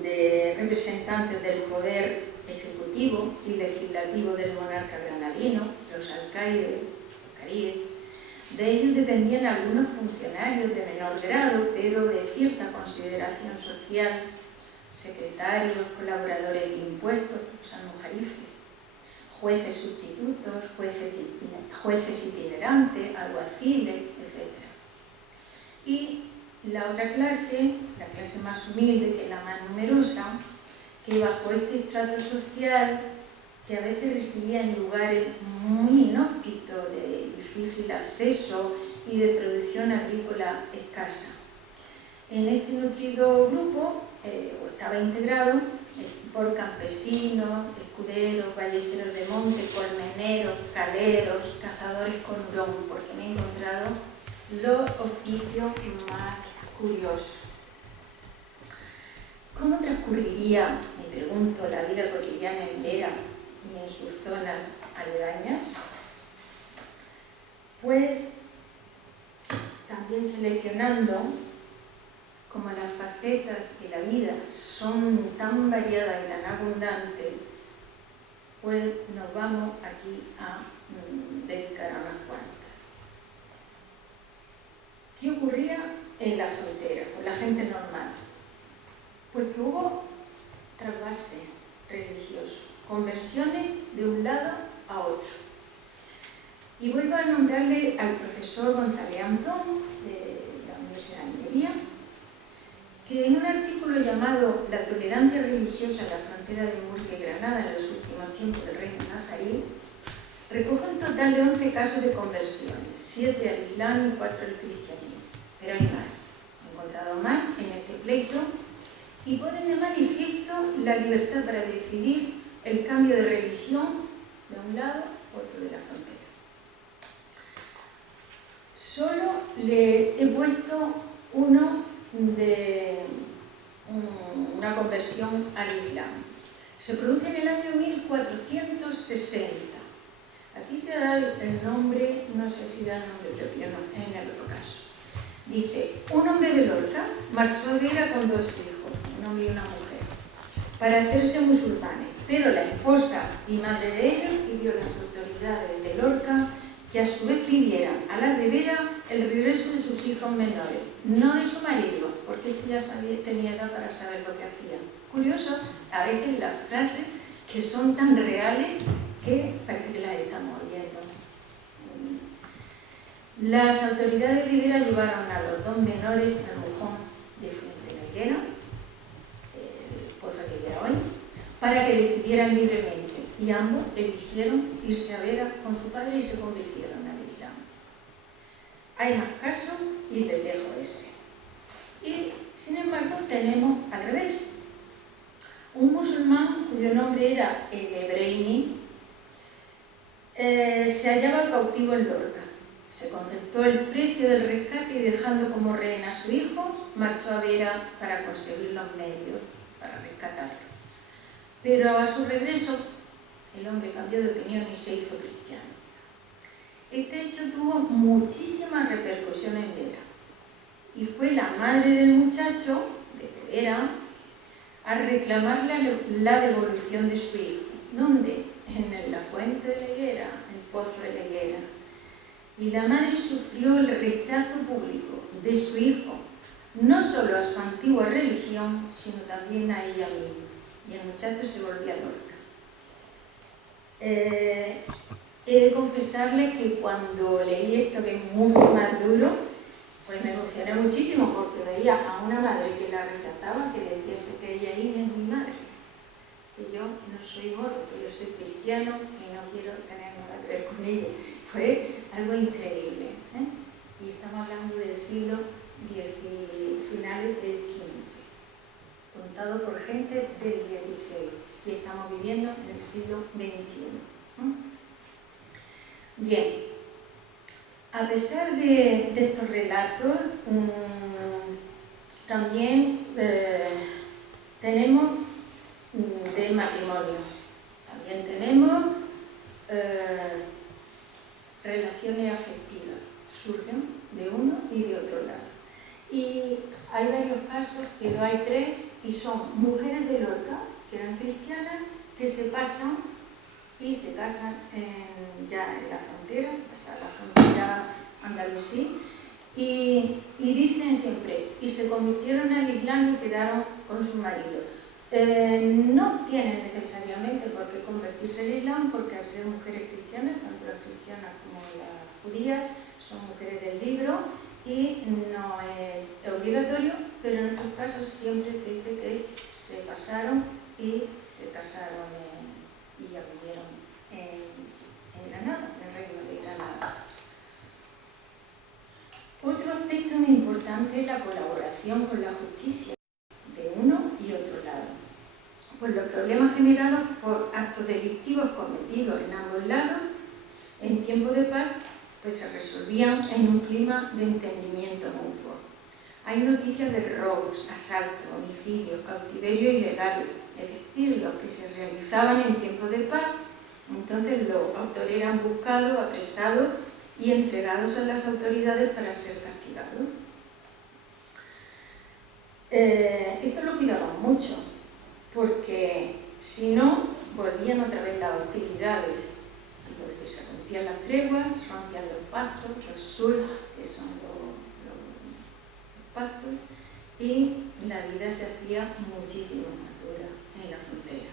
de representantes del poder ejecutivo y legislativo del monarca granadino, los alcaides, los caríes. De ellos dependían algunos funcionarios de menor grado, pero de cierta consideración social, secretarios, colaboradores de impuestos, los almojarifes, jueces sustitutos, jueces itinerantes, alguaciles, etc. Y la otra clase, la clase más humilde, que es la más numerosa, que bajo este estrato social, que a veces residía en lugares muy inhóspitos, de difícil acceso y de producción agrícola escasa. En este nutrido grupo estaba integrado por campesinos, escuderos, ballesteros de monte, colmeneros, caleros, cazadores con hurón, porque me he encontrado los oficios más curiosos. ¿Cómo transcurriría, me pregunto, la vida cotidiana en Vera y en sus zonas aledañas? Pues también seleccionando, como las facetas de la vida son tan variadas y tan abundantes, pues nos vamos aquí a dedicar a unas cuantas. ¿Qué ocurría en la frontera con la gente normal? Pues que hubo trasvase religioso, conversiones de un lado a otro. Y vuelvo a nombrarle al profesor González Antón, de la Universidad de Almería, que en un artículo llamado La tolerancia religiosa en la frontera de Murcia y Granada en los últimos tiempos del reino nazarí, recoge un total de 11 casos de conversiones, 7 al Islam y 4 al cristianismo. Pero hay más, he encontrado más en este pleito, y ponen de manifiesto la libertad para decidir el cambio de religión de un lado a otro de la frontera. Solo le he puesto uno de una conversión al Islam. Se produce en el año 1460. Aquí se da el nombre, no sé si da el nombre propio, no, en el otro caso. Dice, un hombre de Lorca marchó a Vera con 2 hijos, un hombre y una mujer, para hacerse musulmanes, pero la esposa y madre de ellos pidió a las autoridades de Lorca que a su vez pidieran a las de Vera el regreso de sus hijos menores, no de su marido, porque este ya tenía edad para saber lo que hacía. Curioso, a veces las frases que son tan reales que parece que las estamos oyendo. Las autoridades de Vera llevaron a los 2 menores al mojón de Fuente de la Higuera, el pozo que queda hoy, para que decidieran libremente, y ambos eligieron irse a Vera con su padre y se convirtieron al Islam. Hay más casos y les dejo ese. Y, sin embargo, tenemos al revés. Un musulmán cuyo nombre era el Ebreini se hallaba cautivo en Lorca. Se concertó el precio del rescate y, dejando como rehén a su hijo, marchó a Vera para conseguir los medios para rescatarlo. Pero a su regreso, el hombre cambió de opinión y se hizo cristiano. Este hecho tuvo muchísima repercusión en Vera, y fue la madre del muchacho, de Vera, a reclamar la devolución de su hijo. ¿Dónde? En la fuente de la higuera, el pozo de la higuera. Y la madre sufrió el rechazo público de su hijo, no solo a su antigua religión, sino también a ella misma. Y el muchacho se volvió a Lorca. He de confesarle que cuando leí esto, que es mucho más duro, pues me emocioné muchísimo, porque veía a una madre que la rechazaba, que decía que ella ahí no es mi madre, que yo no soy moro, que yo soy cristiano y no quiero tener nada que ver con ella. Fue algo increíble, ¿eh? Y estamos hablando del siglo X, finales del XV, contado por gente del XVI, y estamos viviendo en el siglo XXI. Bien, a pesar de estos relatos, también tenemos de matrimonios, también tenemos relaciones afectivas, surgen de uno y de otro lado. Y hay varios casos, pero hay 3, y son mujeres de Lorca, que eran cristianas, que se pasan y se casan ya en la frontera, o sea, la frontera andalusí, y dicen siempre, y se convirtieron al Islam y quedaron con su marido. No tienen necesariamente por qué convertirse al Islam, porque al ser mujeres cristianas, tanto las cristianas como las judías, son mujeres del libro y no es obligatorio, pero en estos casos siempre te dice que se casaron y se casaron y ya vivieron en Granada, en el reino de Granada. Otro aspecto muy importante es la colaboración con la justicia de uno y otro lado. Pues los problemas generados por actos delictivos cometidos en ambos lados, en tiempo de paz, pues se resolvían en un clima de entendimiento mutuo. Hay noticias de robos, asaltos, homicidios, cautiverio ilegal, es decir, los que se realizaban en tiempo de paz. Entonces los autores eran buscados, apresados y entregados a las autoridades para ser castigados. Esto lo cuidaban mucho, porque si no, volvían otra vez las hostilidades. Se rompían las treguas, rompían los pactos, los sulh, que son los pactos, y la vida se hacía muchísimo más dura en la frontera.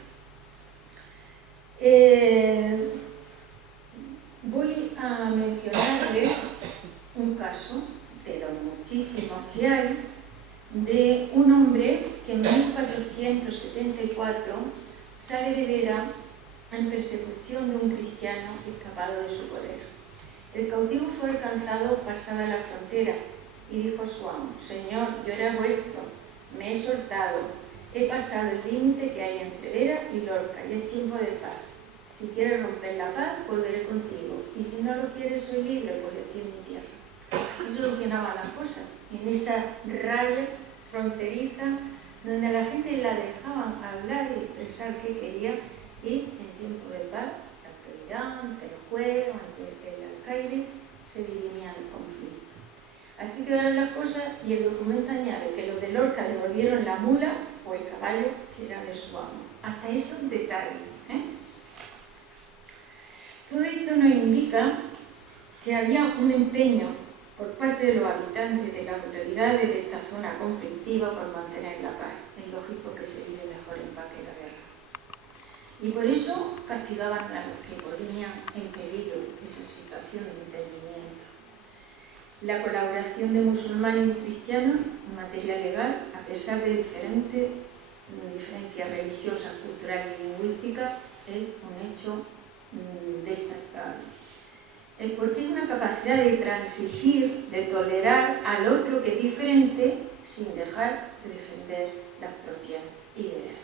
Voy a mencionarles un caso, de los muchísimos que hay, de un hombre que en 1474 sale de Vera en persecución de un cristiano escapado de su poder. El cautivo fue alcanzado pasada la frontera y dijo a su amo: «Señor, yo era vuestro, me he soltado, he pasado el límite que hay entre Vera y Lorca y es tiempo de paz. Si quieres romper la paz, volveré contigo, y si no lo quieres, soy libre, pues estoy en mi tierra». Así solucionaban las cosas, en esa raya fronteriza donde a la gente la dejaban hablar y expresar qué quería, y en tiempo de paz, la autoridad, ante el juez, ante el alcaide, se dirimían el conflicto. Así quedaron las cosas, y el documento añade que los de Lorca le volvieron la mula o el caballo que era de su amo. Hasta esos detalles. Todo esto nos indica que había un empeño por parte de los habitantes, de las autoridades de esta zona conflictiva, por mantener la paz. Es lógico que se vive mejor en paz que la guerra. Y por eso castigaban a los que ponían en peligro esa situación de entendimiento. La colaboración de musulmanes y cristianos en materia legal, a pesar de diferencias religiosas, culturales y lingüísticas, es un hecho destacable. Porque es una capacidad de transigir, de tolerar al otro que es diferente, sin dejar de defender las propias ideas.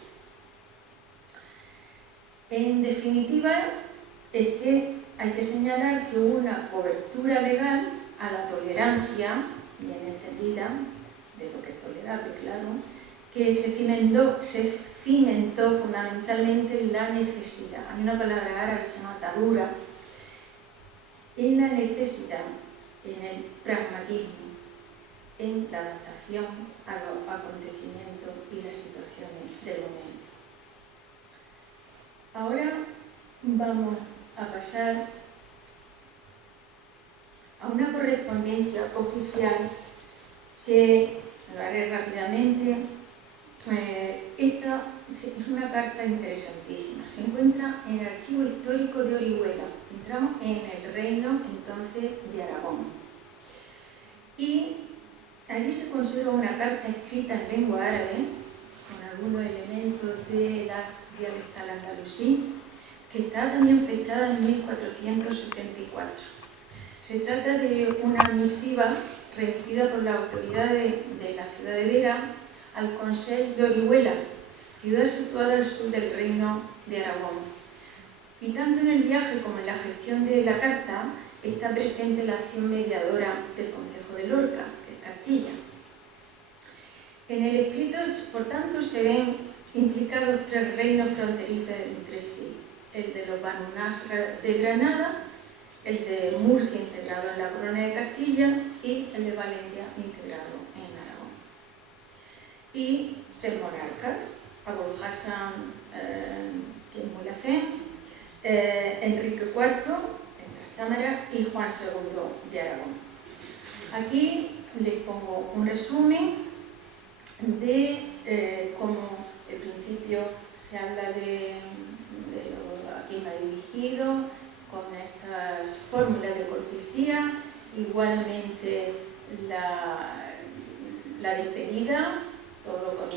En definitiva, es que hay que señalar que hubo una cobertura legal a la tolerancia, bien entendida, de lo que es tolerable, claro, que se cimentó fundamentalmente en la necesidad. Hay una palabra árabe que se llama tadura, en la necesidad, en el pragmatismo, en la adaptación a los acontecimientos y las situaciones del momento. Ahora vamos a pasar a una correspondencia oficial que lo haré rápidamente. Esta es una carta interesantísima. Se encuentra en el Archivo Histórico de Orihuela. Entramos en el reino entonces de Aragón. Y allí se conserva una carta escrita en lengua árabe, con algunos elementos de la dialectal andalusí, que está también fechada en 1474. Se trata de una misiva remitida por las autoridades de la ciudad de Vera al Consell de Orihuela, ciudad situada al sur del reino de Aragón. Y tanto en el viaje como en la gestión de la carta está presente la acción mediadora del concejo de Lorca, que es Castilla. En el escrito, por tanto, se ven implicados tres reinos fronterizos entre sí: el de los Banu Nasr de Granada, el de Murcia integrado en la corona de Castilla y el de Valencia integrado en Aragón. Y tres monarcas: Abul Hassan, que es Mulhacén, Enrique IV en Trastámara y Juan II de Aragón. Aquí les pongo un resumen de cómo al principio se habla de a quién va dirigido, con estas fórmulas de cortesía, igualmente la despedida, todo con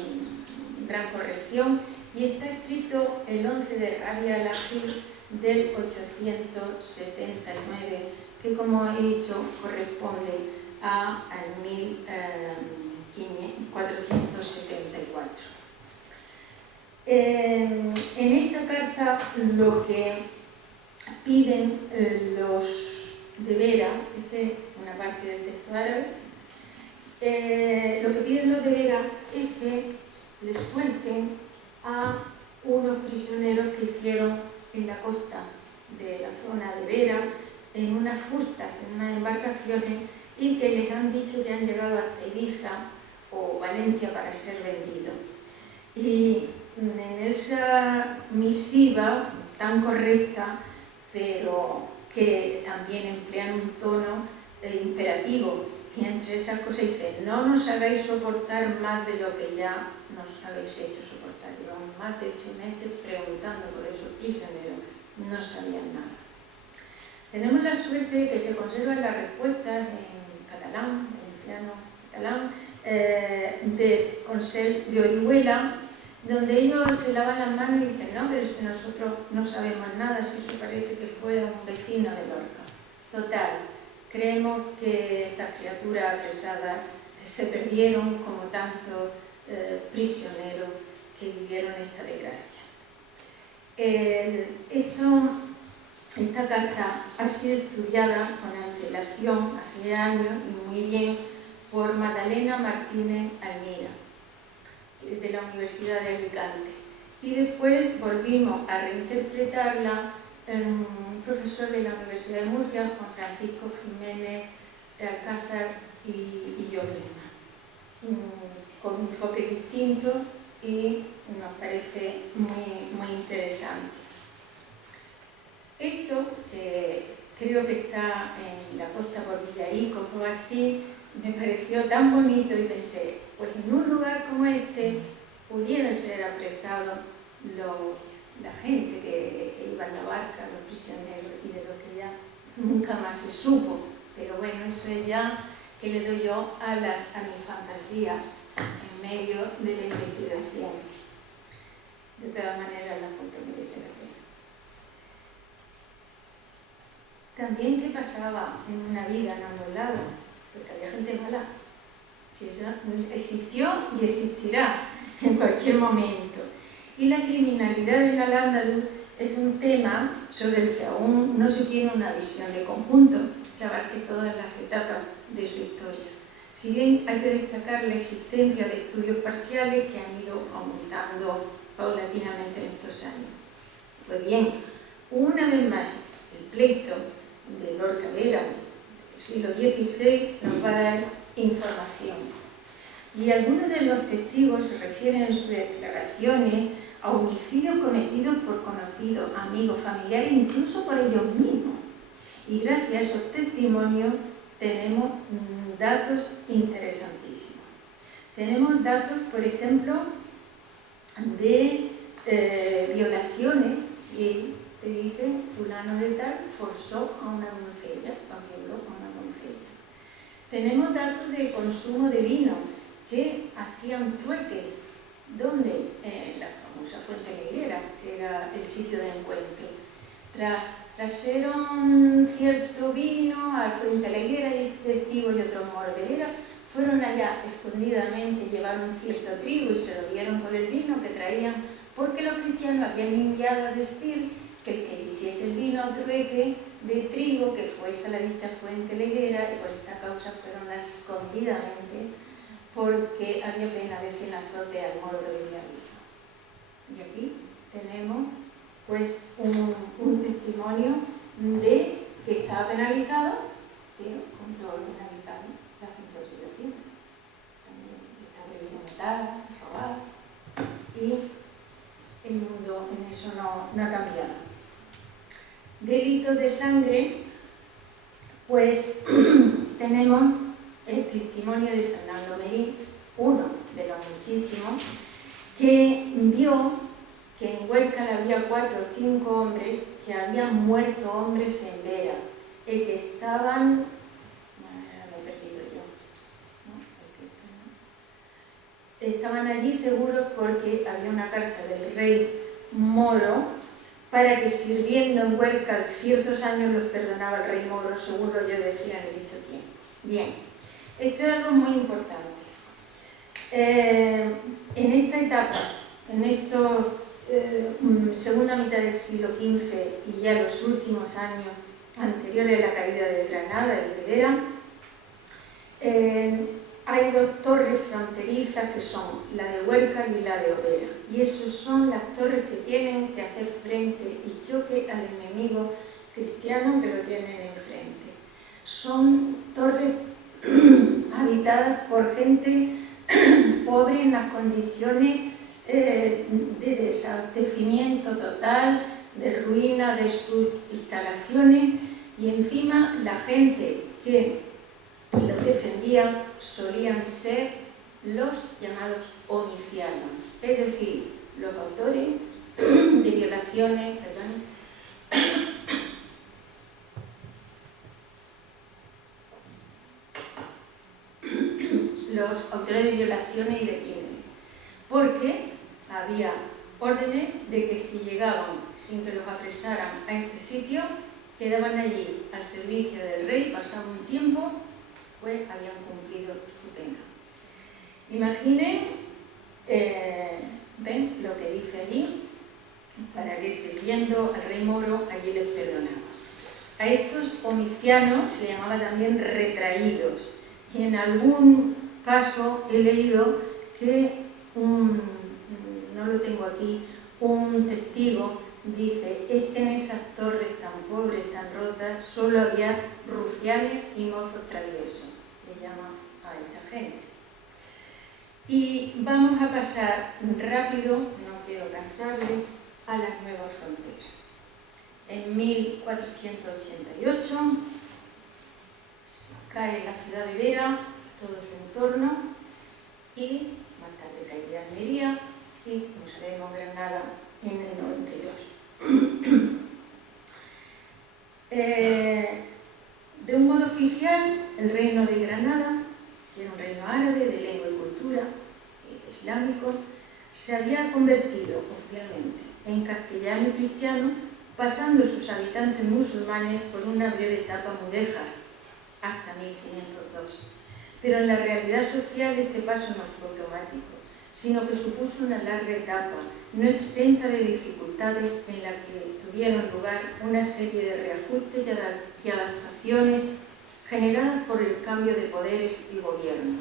gran corrección, y está escrito el 11 de Rabi al-Akhir del 879, que, como he dicho, corresponde al 1474. En esta carta lo que piden los de Vera, esta es una parte del texto árabe, lo que piden los de Vera es que les suelten a unos prisioneros que hicieron en la costa de la zona de Vera, en unas fustas, en unas embarcaciones, y que les han dicho que han llegado hasta Ibiza o Valencia para ser vendidos. Y en esa misiva tan correcta, pero que también emplean un tono imperativo, y entre esas cosas dice: no nos hagáis soportar más de lo que ya nos habéis hecho soportar. Llevamos más de 8 meses preguntando por esos prisioneros, no sabían nada. Tenemos la suerte de que se conservan las respuestas en catalán, valenciano, catalán, de Consell de Orihuela, donde ellos se lavan las manos y dicen: no, pero si nosotros no sabemos nada, si eso parece que fue un vecino de Lorca. Total, creemos que estas criaturas apresadas se perdieron como tantos prisioneros que vivieron esta desgracia. Esta carta ha sido estudiada con antelación hace años y muy bien por Magdalena Martínez Almira, de la Universidad de Alicante. Y después volvimos a reinterpretarla un profesor de la Universidad de Murcia, Juan Francisco Jiménez Alcázar y yo misma, con un enfoque distinto y nos parece muy interesante. Esto, que creo que está en la costa por Villarico o así, me pareció tan bonito y pensé: pues en un lugar como este pudieran ser apresados la gente que iba en la barca, los prisioneros, y de lo que ya nunca más se supo. Pero bueno, eso es ya que le doy yo a mi fantasía en medio de la investigación. De todas maneras, la foto merece la pena. También, ¿qué pasaba en una vida en ambos lados? Porque había gente mala. Si eso existió y existirá en cualquier momento. Y la criminalidad en Al-Ándalus es un tema sobre el que aún no se tiene una visión de conjunto que abarque todas las etapas de su historia. Si bien hay que destacar la existencia de estudios parciales que han ido aumentando paulatinamente en estos años. Pues bien, una vez más, el pleito de Lorca Vera del siglo XVI nos va a dar información. Y algunos de los testigos se refieren en sus declaraciones a homicidios cometidos por conocidos, amigos, familiares, incluso por ellos mismos. Y gracias a esos testimonios tenemos datos interesantísimos. Tenemos datos, por ejemplo, de violaciones, y te dicen: fulano de tal forzó a una doncella, violó a una doncella. Tenemos datos de consumo de vino, que hacían trueques, donde la famosa Fuente Leguera, que era el sitio de encuentro. Trajeron cierto vino a Fuente Leguera y este testigo y otros moros de Vera fueron allá escondidamente, llevaron cierto trigo y se lo dieron por el vino que traían, porque los cristianos habían enviado a decir que el que hiciese el vino a trueque de trigo, que fuese a la dicha Fuente Leguera, y por esta causa fueron escondidamente, porque había pena a veces en azote al moro que vivía vino. Y aquí tenemos pues un testimonio de que estaba penalizado, pero con todo lo penalizado la gente lo sigue haciendo. También está prohibido matar, robar, y el mundo en eso no ha cambiado. Delitos de sangre, pues tenemos el testimonio de Fernando Merín, uno de los muchísimos, que vio que en Huércal había 4 o 5 hombres que habían muerto, hombres en Vera, y que estaban, me he perdido yo, ¿no? Estaban allí seguros porque había una carta del rey moro para que, sirviendo en Huércal ciertos años, los perdonaba el rey moro, según lo yo decía en dicho tiempo. Bien, esto es algo muy importante. En esta etapa, en estos segunda mitad del siglo XV y ya los últimos años anteriores a la caída de Granada y de Vera, hay 2 torres fronterizas que son la de Huércal y la de Overa, y esas son las torres que tienen que hacer frente y choque al enemigo cristiano que lo tienen enfrente. Son torres habitadas por gente pobre en las condiciones de desabastecimiento total, de ruina de sus instalaciones, y encima la gente que los defendía solían ser los llamados homicianos, es decir, los autores de violaciones, los autores de violaciones y de crímenes, porque había órdenes de que si llegaban sin que los apresaran a este sitio, quedaban allí al servicio del rey, pasado un tiempo, pues habían cumplido su pena. Imaginen, ven lo que dice allí, para que sirviendo al rey moro allí les perdonaba. A estos homicianos se llamaba también retraídos, y en algún caso he leído que no lo tengo aquí, un testigo dice: es que en esas torres tan pobres, tan rotas, solo había rufianes y mozos traviesos. Le llama a esta gente. Y vamos a pasar rápido, no quiero cansarle, a las nuevas fronteras. En 1488 cae la ciudad de Vera, todo su entorno, y más tarde caería Almería y, como sabemos, Granada en el 92. De un modo oficial, el reino de Granada, que era un reino árabe de lengua y cultura islámico, se había convertido oficialmente en castellano y cristiano, pasando sus habitantes musulmanes por una breve etapa mudéjar hasta 1502. Pero en la realidad social este paso no fue automático, sino que supuso una larga etapa, no exenta de dificultades, en la que tuvieron lugar una serie de reajustes y adaptaciones generadas por el cambio de poderes y gobierno.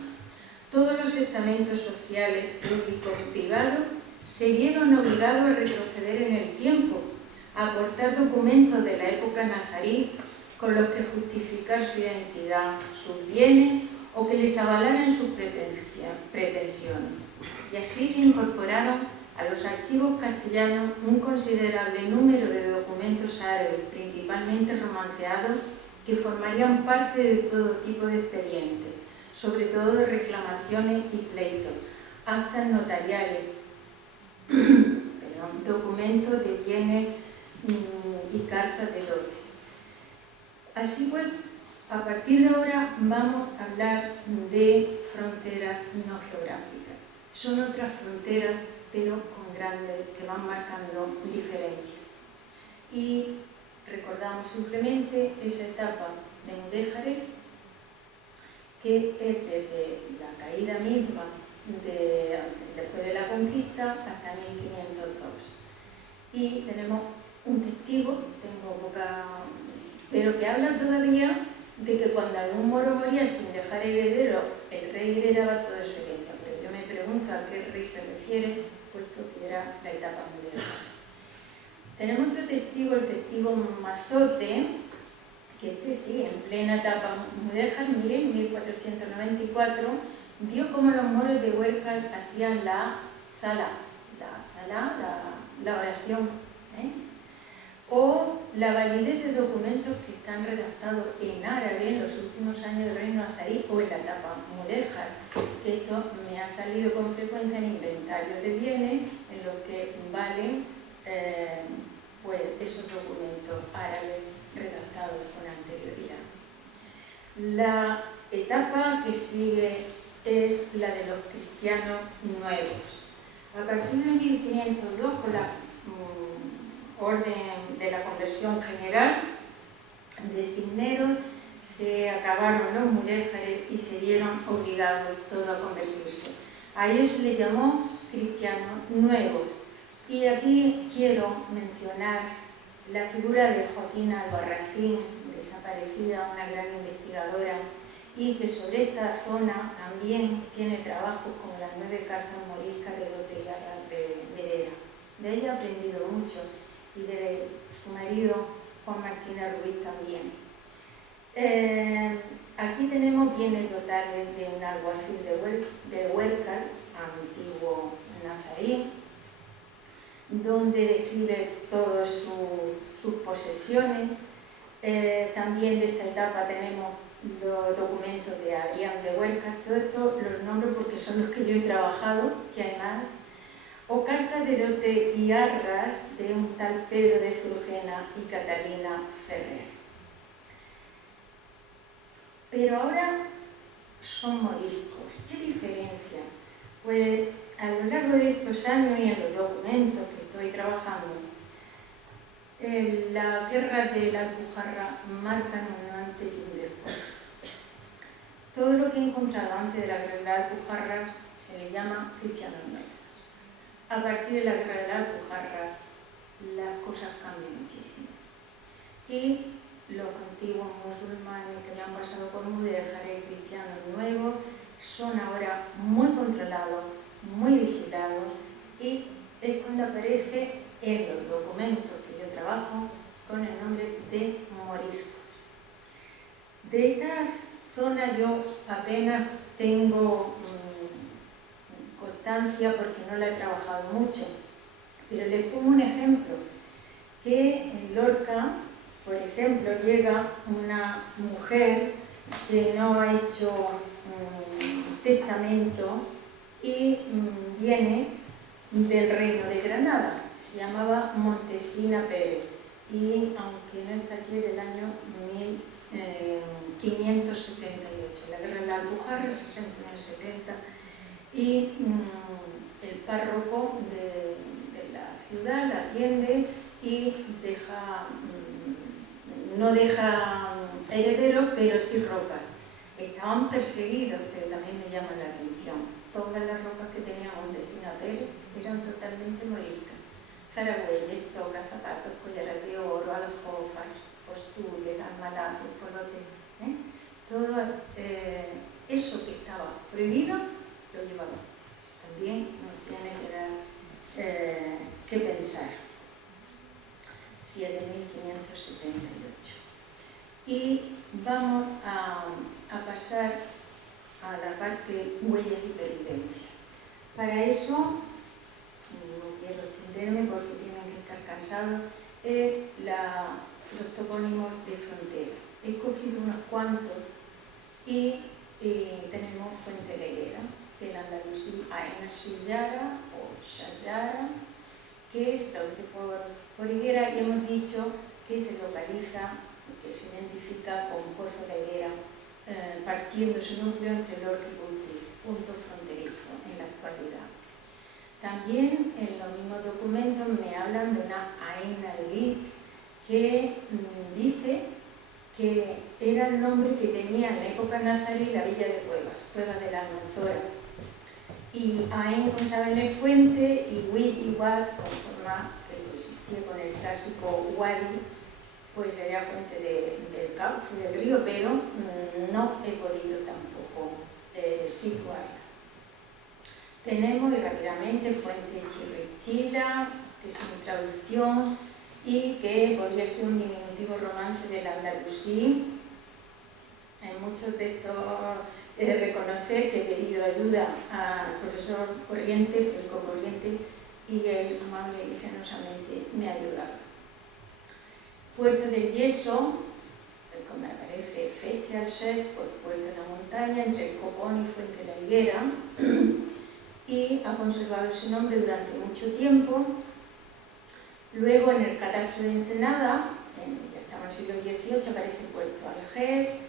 Todos los estamentos sociales, públicos y privados, se vieron obligados a retroceder en el tiempo, a aportar documentos de la época nazarí con los que justificar su identidad, sus bienes o que les avalaran sus pretensiones. Y así se incorporaron a los archivos castellanos un considerable número de documentos árabes, principalmente romanceados, que formarían parte de todo tipo de expedientes, sobre todo de reclamaciones y pleitos, actas notariales, documentos de bienes y cartas de dote. Así pues, a partir de ahora vamos a hablar de fronteras no geográficas. Son otras fronteras, pero con grandes, que van marcando diferencias. Y recordamos simplemente esa etapa de Mudéjares, que es desde la caída misma después de la conquista hasta 1502. Y tenemos un testigo, tengo poca, pero que habla todavía de que cuando algún moro moría sin dejar heredero, el rey heredaba toda su herencia. Pero yo me pregunto a qué rey se refiere, puesto que era la etapa mudéjar. Tenemos otro testigo, el testigo Mazote, que este sí, en plena etapa mudéjar, miren, en 1494, vio cómo los moros de Huércal hacían la oración, o la validez de documentos que están redactados en árabe en los últimos años del reino nazarí o en la etapa mudéjar, que esto me ha salido con frecuencia en inventarios de bienes en los que valen pues esos documentos árabes redactados con anterioridad. La etapa que sigue es la de los cristianos nuevos. A partir de 1502, con la orden de la conversión general de Cisneros, se acabaron los mudéjares y se vieron obligados todos a convertirse. A ellos se les llamó cristianos nuevos. Y aquí quiero mencionar la figura de Joaquina Albarracín, desaparecida, una gran investigadora, y que sobre esta zona también tiene trabajos como las 9 cartas moriscas de Dotellada de Vera. De ella he aprendido mucho, y de su marido Juan Martínez Ruiz también. Aquí tenemos bienes totales de un alguacil de Huércal, antiguo nazarí, donde describe todas sus posesiones. También de esta etapa tenemos los documentos de Adrián de Huerca, todo esto los nombro porque son los que yo he trabajado, que hay más, o cartas de dote y arras de un tal Pedro de Zurgena y Catalina Ferrer. Pero ahora son moriscos. ¿Qué diferencia? Pues a lo largo de estos años y en los documentos que estoy trabajando, la guerra de la Alpujarra marcan un antes y un después. Todo lo que he encontrado antes de la guerra de la Alpujarra se le llama cristianos nuevos. A partir de la guerra de la Alpujarra las cosas cambian muchísimo. Y los antiguos musulmanes que me han pasado por Mudéjar y cristianos nuevos son ahora muy controlados, muy vigilados, y es cuando aparece en los documentos que yo trabajo con el nombre de moriscos. De esta zona yo apenas tengo constancia porque no la he trabajado mucho, pero les pongo un ejemplo, que en Lorca, por ejemplo, llega una mujer que no ha hecho testamento y viene del Reino de Granada, se llamaba Montesina Pérez, y aunque no está aquí, del año 1578, la guerra de la Alpujarra, 69-70, y el párroco de la ciudad la atiende y no deja herederos, pero sí ropas. Estaban perseguidos, pero también me llama la atención. Todas las ropas que tenía Montesina Pérez eran totalmente moriscas. Zaragüelles, tocas, zapatos, collares de oro, aljofas, fostules, almalazos, polotes, todo eso que estaba prohibido lo llevaba. También nos tiene que pensar. 7.578. Y vamos a pasar a la parte huellas y pervivencia. Para eso, no quiero extenderme porque tienen que estar cansados, los topónimos de frontera. He escogido unos cuantos y tenemos Fuente de Higuera, del andalusí Aina Shillara o Shayara, que se traduce por higuera, y hemos dicho que se localiza, que se identifica con Pozo de Higuera, partiendo su núcleo entre Lorca y Pulpí, punto fronterizo en la actualidad. También en los mismos documentos me hablan de una Aina Lit, que dice que era el nombre que tenía en la época nazarí la villa de Cuevas de la Almanzora. Y Ain con Sabene Fuente y Wid y Wad con forma que existía con el clásico Wadi, pues sería fuente del cauce del río, pero no he podido tampoco situarla. Tenemos rápidamente Fuente Chirrechila, que es una traducción y que podría ser un diminutivo romance del andalusí. En muchos de estos he de reconocer que he pedido ayuda al profesor Corriente, Federico Corriente, y él amable y generosamente me ha ayudado. Puerto del Yeso, como aparece fecha al ser, por Puerto de la Montaña, entre el Copón y Fuente de la Higuera, y ha conservado ese nombre durante mucho tiempo. Luego, en el catastro de Ensenada, ya estamos en el siglo XVIII, aparece Puerto Algés,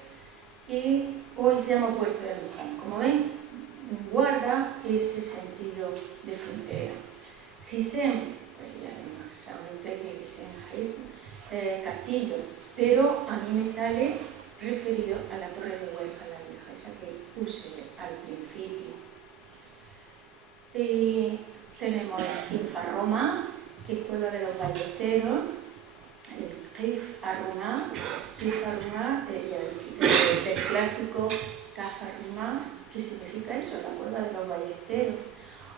y hoy se llama Puerto de Luján. Como ven, guarda ese sentido de frontera. Gisen, pues ya saben que Gisen es castillo, pero a mí me sale referido a la Torre de Huelva, la vieja, esa que puse al principio. Tenemos Quinfarroma, que es pueblo de los ballesteros, el Cliff Arrumá, del clásico Cafarrumá, que significa eso, la cueva de los ballesteros.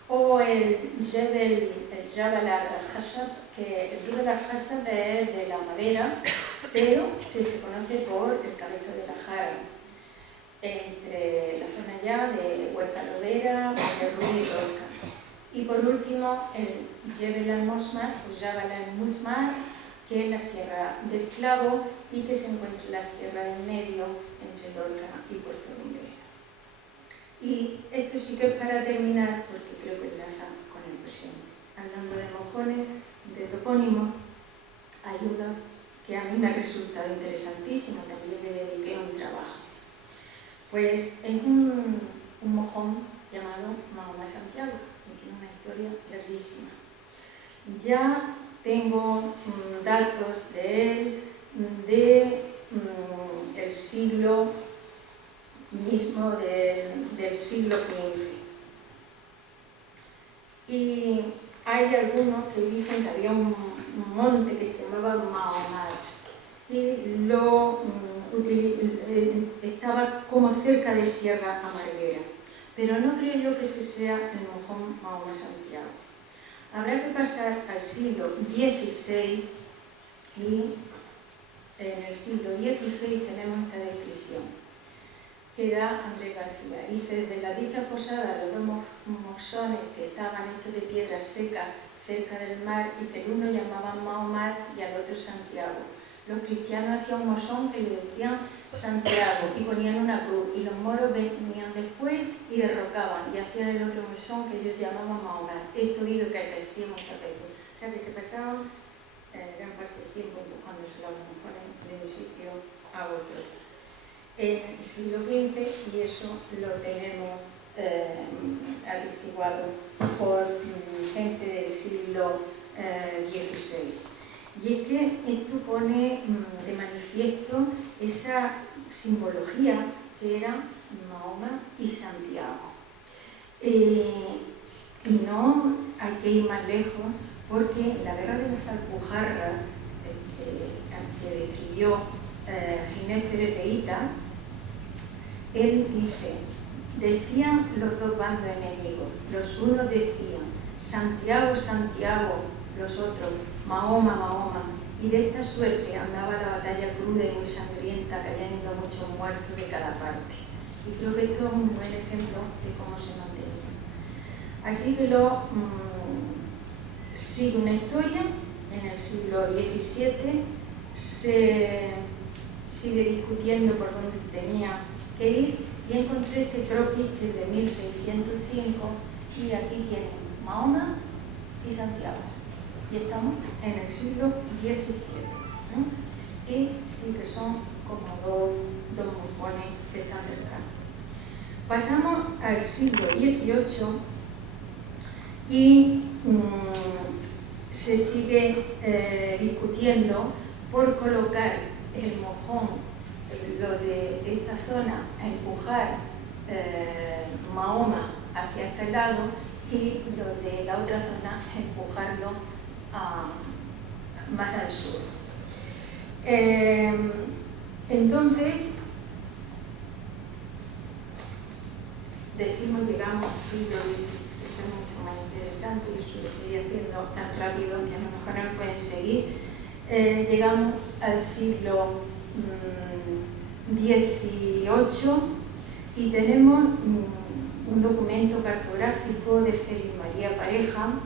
O el Jabal al-Hashab, que el Jabal al-Hashab es de la madera, pero que se conoce por el cabezo de la Jara, entre la zona ya de Huerta Lodera, de Ruy y Lorca. Y por último, el Jebel al-Musmar, o Jabal al-Musmar, que es la Sierra del Clavo y que se encuentra en la sierra del medio entre Lorca y Puerto Lumbrera. Y esto sí que es para terminar, porque creo que enlaza con el presente. Hablando de mojones, de topónimos, ayuda que a mí me ha resultado interesantísimo, también le dediqué un trabajo. Pues es un mojón llamado Mahoma Santiago, y tiene una historia larguísima. Ya tengo datos de él del siglo mismo, del siglo XV. Y hay algunos que dicen que había un monte que se llamaba Mahomad y estaba como cerca de Sierra Amarguera. Pero no creo yo que ese sea el mojón Mahoma Santiago. Habrá que pasar al siglo XVI y en el siglo XVI tenemos esta descripción que da Andrés García. Dice, desde la dicha posada los dos mozones que estaban hechos de piedra seca cerca del mar y que el uno llamaban Mahomad y al otro Santiago. Los cristianos hacían un mosón que le decían Santiago y ponían una cruz, y los moros venían después y derrocaban y hacían el otro mosón que ellos llamaban Mahomad. Esto he oído que aparecía muchas veces. O sea que se pasaban gran parte del tiempo buscándose los mojones de un sitio a otro. En el siglo XV, y eso lo tenemos atestiguado por gente del siglo XVI. Y es que esto pone de manifiesto esa simbología que era Mahoma y Santiago. Y no hay que ir más lejos, porque la guerra de las Alpujarras, que describió Ginés Pérez de Hita, él dice, decían los dos bandos enemigos, los unos decían Santiago, Santiago, los otros Mahoma, Mahoma, y de esta suerte andaba la batalla cruda y muy sangrienta, cayendo muchos muertos de cada parte. Y creo que esto es un buen ejemplo de cómo se mantenía. Así que sigue una historia. En el siglo XVII se sigue discutiendo por dónde tenía que ir, y encontré este croquis que es de 1605, y aquí tienen Mahoma y Santiago. Y estamos en el siglo XVII, ¿no? Y sí que son como dos mojones que están cercanos. Pasamos al siglo XVIII y se sigue discutiendo por colocar el mojón, lo de esta zona, a empujar Mahoma hacia este lado, y lo de la otra zona, empujarlo más al sur. Entonces, decimos, llegamos al siglo XVI, que es mucho más interesante, y eso lo estoy haciendo tan rápido que a lo mejor no pueden seguir. Llegamos al siglo XVIII y tenemos un documento cartográfico de Félix María Pareja,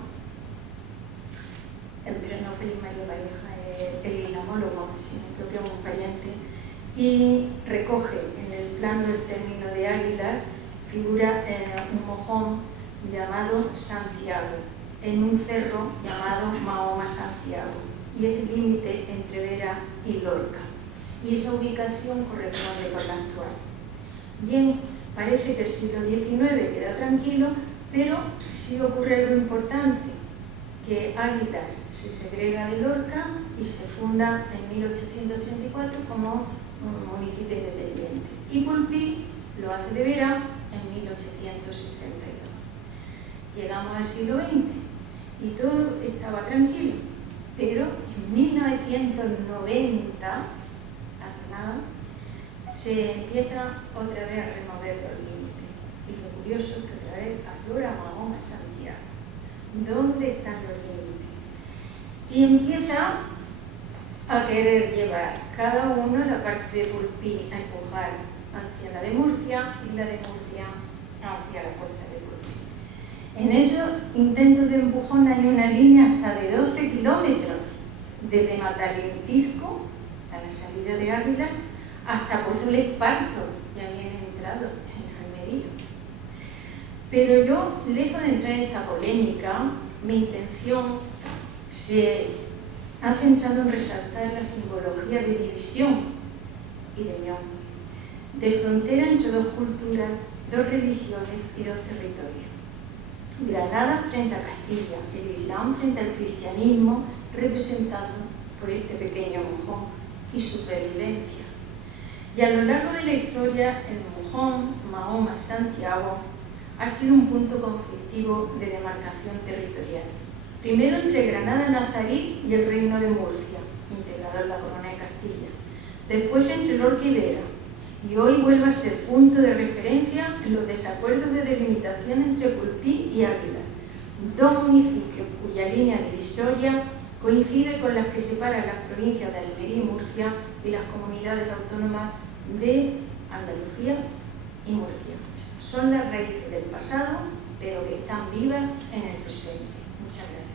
pero no Félix María Pareja, el inamólogo, sino creo que es un pariente, y recoge en el plano del término de Águilas, figura un mojón llamado Santiago, en un cerro llamado Mahoma Santiago, y es el límite entre Vera y Lorca, y esa ubicación corresponde con la actual. Bien, parece que el siglo XIX queda tranquilo, pero sí ocurre algo importante, que Águilas se segrega de Lorca y se funda en 1834 como un municipio independiente. Y Pulpí lo hace de Vera en 1862. Llegamos al siglo XX y todo estaba tranquilo, pero en 1990, hace nada, se empieza otra vez a remover los límites. Y lo curioso es que otra vez aflora Mahoma Santiago. ¿Dónde están los límites? Y empieza a querer llevar cada uno la parte de Pulpí a empujar hacia la de Murcia y la de Murcia hacia la costa de Pulpí. En esos intentos de empujón hay una línea hasta de 12 kilómetros, desde Matalentisco, a la salida de Ávila, hasta Pozuelo Parto, ya habían entrado en Almería. Pero yo, lejos de entrar en esta polémica, mi intención se ha centrado en resaltar la simbología de división y de unión, de frontera entre dos culturas, dos religiones y dos territorios. Granada frente a Castilla, el Islam frente al cristianismo, representado por este pequeño mojón y supervivencia. Y a lo largo de la historia, el mojón, Mahoma, Santiago, ha sido un punto conflictivo de demarcación territorial. Primero entre Granada, Nazarí y el Reino de Murcia, integrado en la Corona de Castilla. Después entre Lorca y Vera. Y hoy vuelve a ser punto de referencia en los desacuerdos de delimitación entre Pulpí y Ávila, dos municipios cuya línea divisoria coincide con las que separan las provincias de Almería y Murcia y las comunidades autónomas de Andalucía y Murcia. Son las raíces del pasado, pero que están vivas en el presente. Muchas gracias.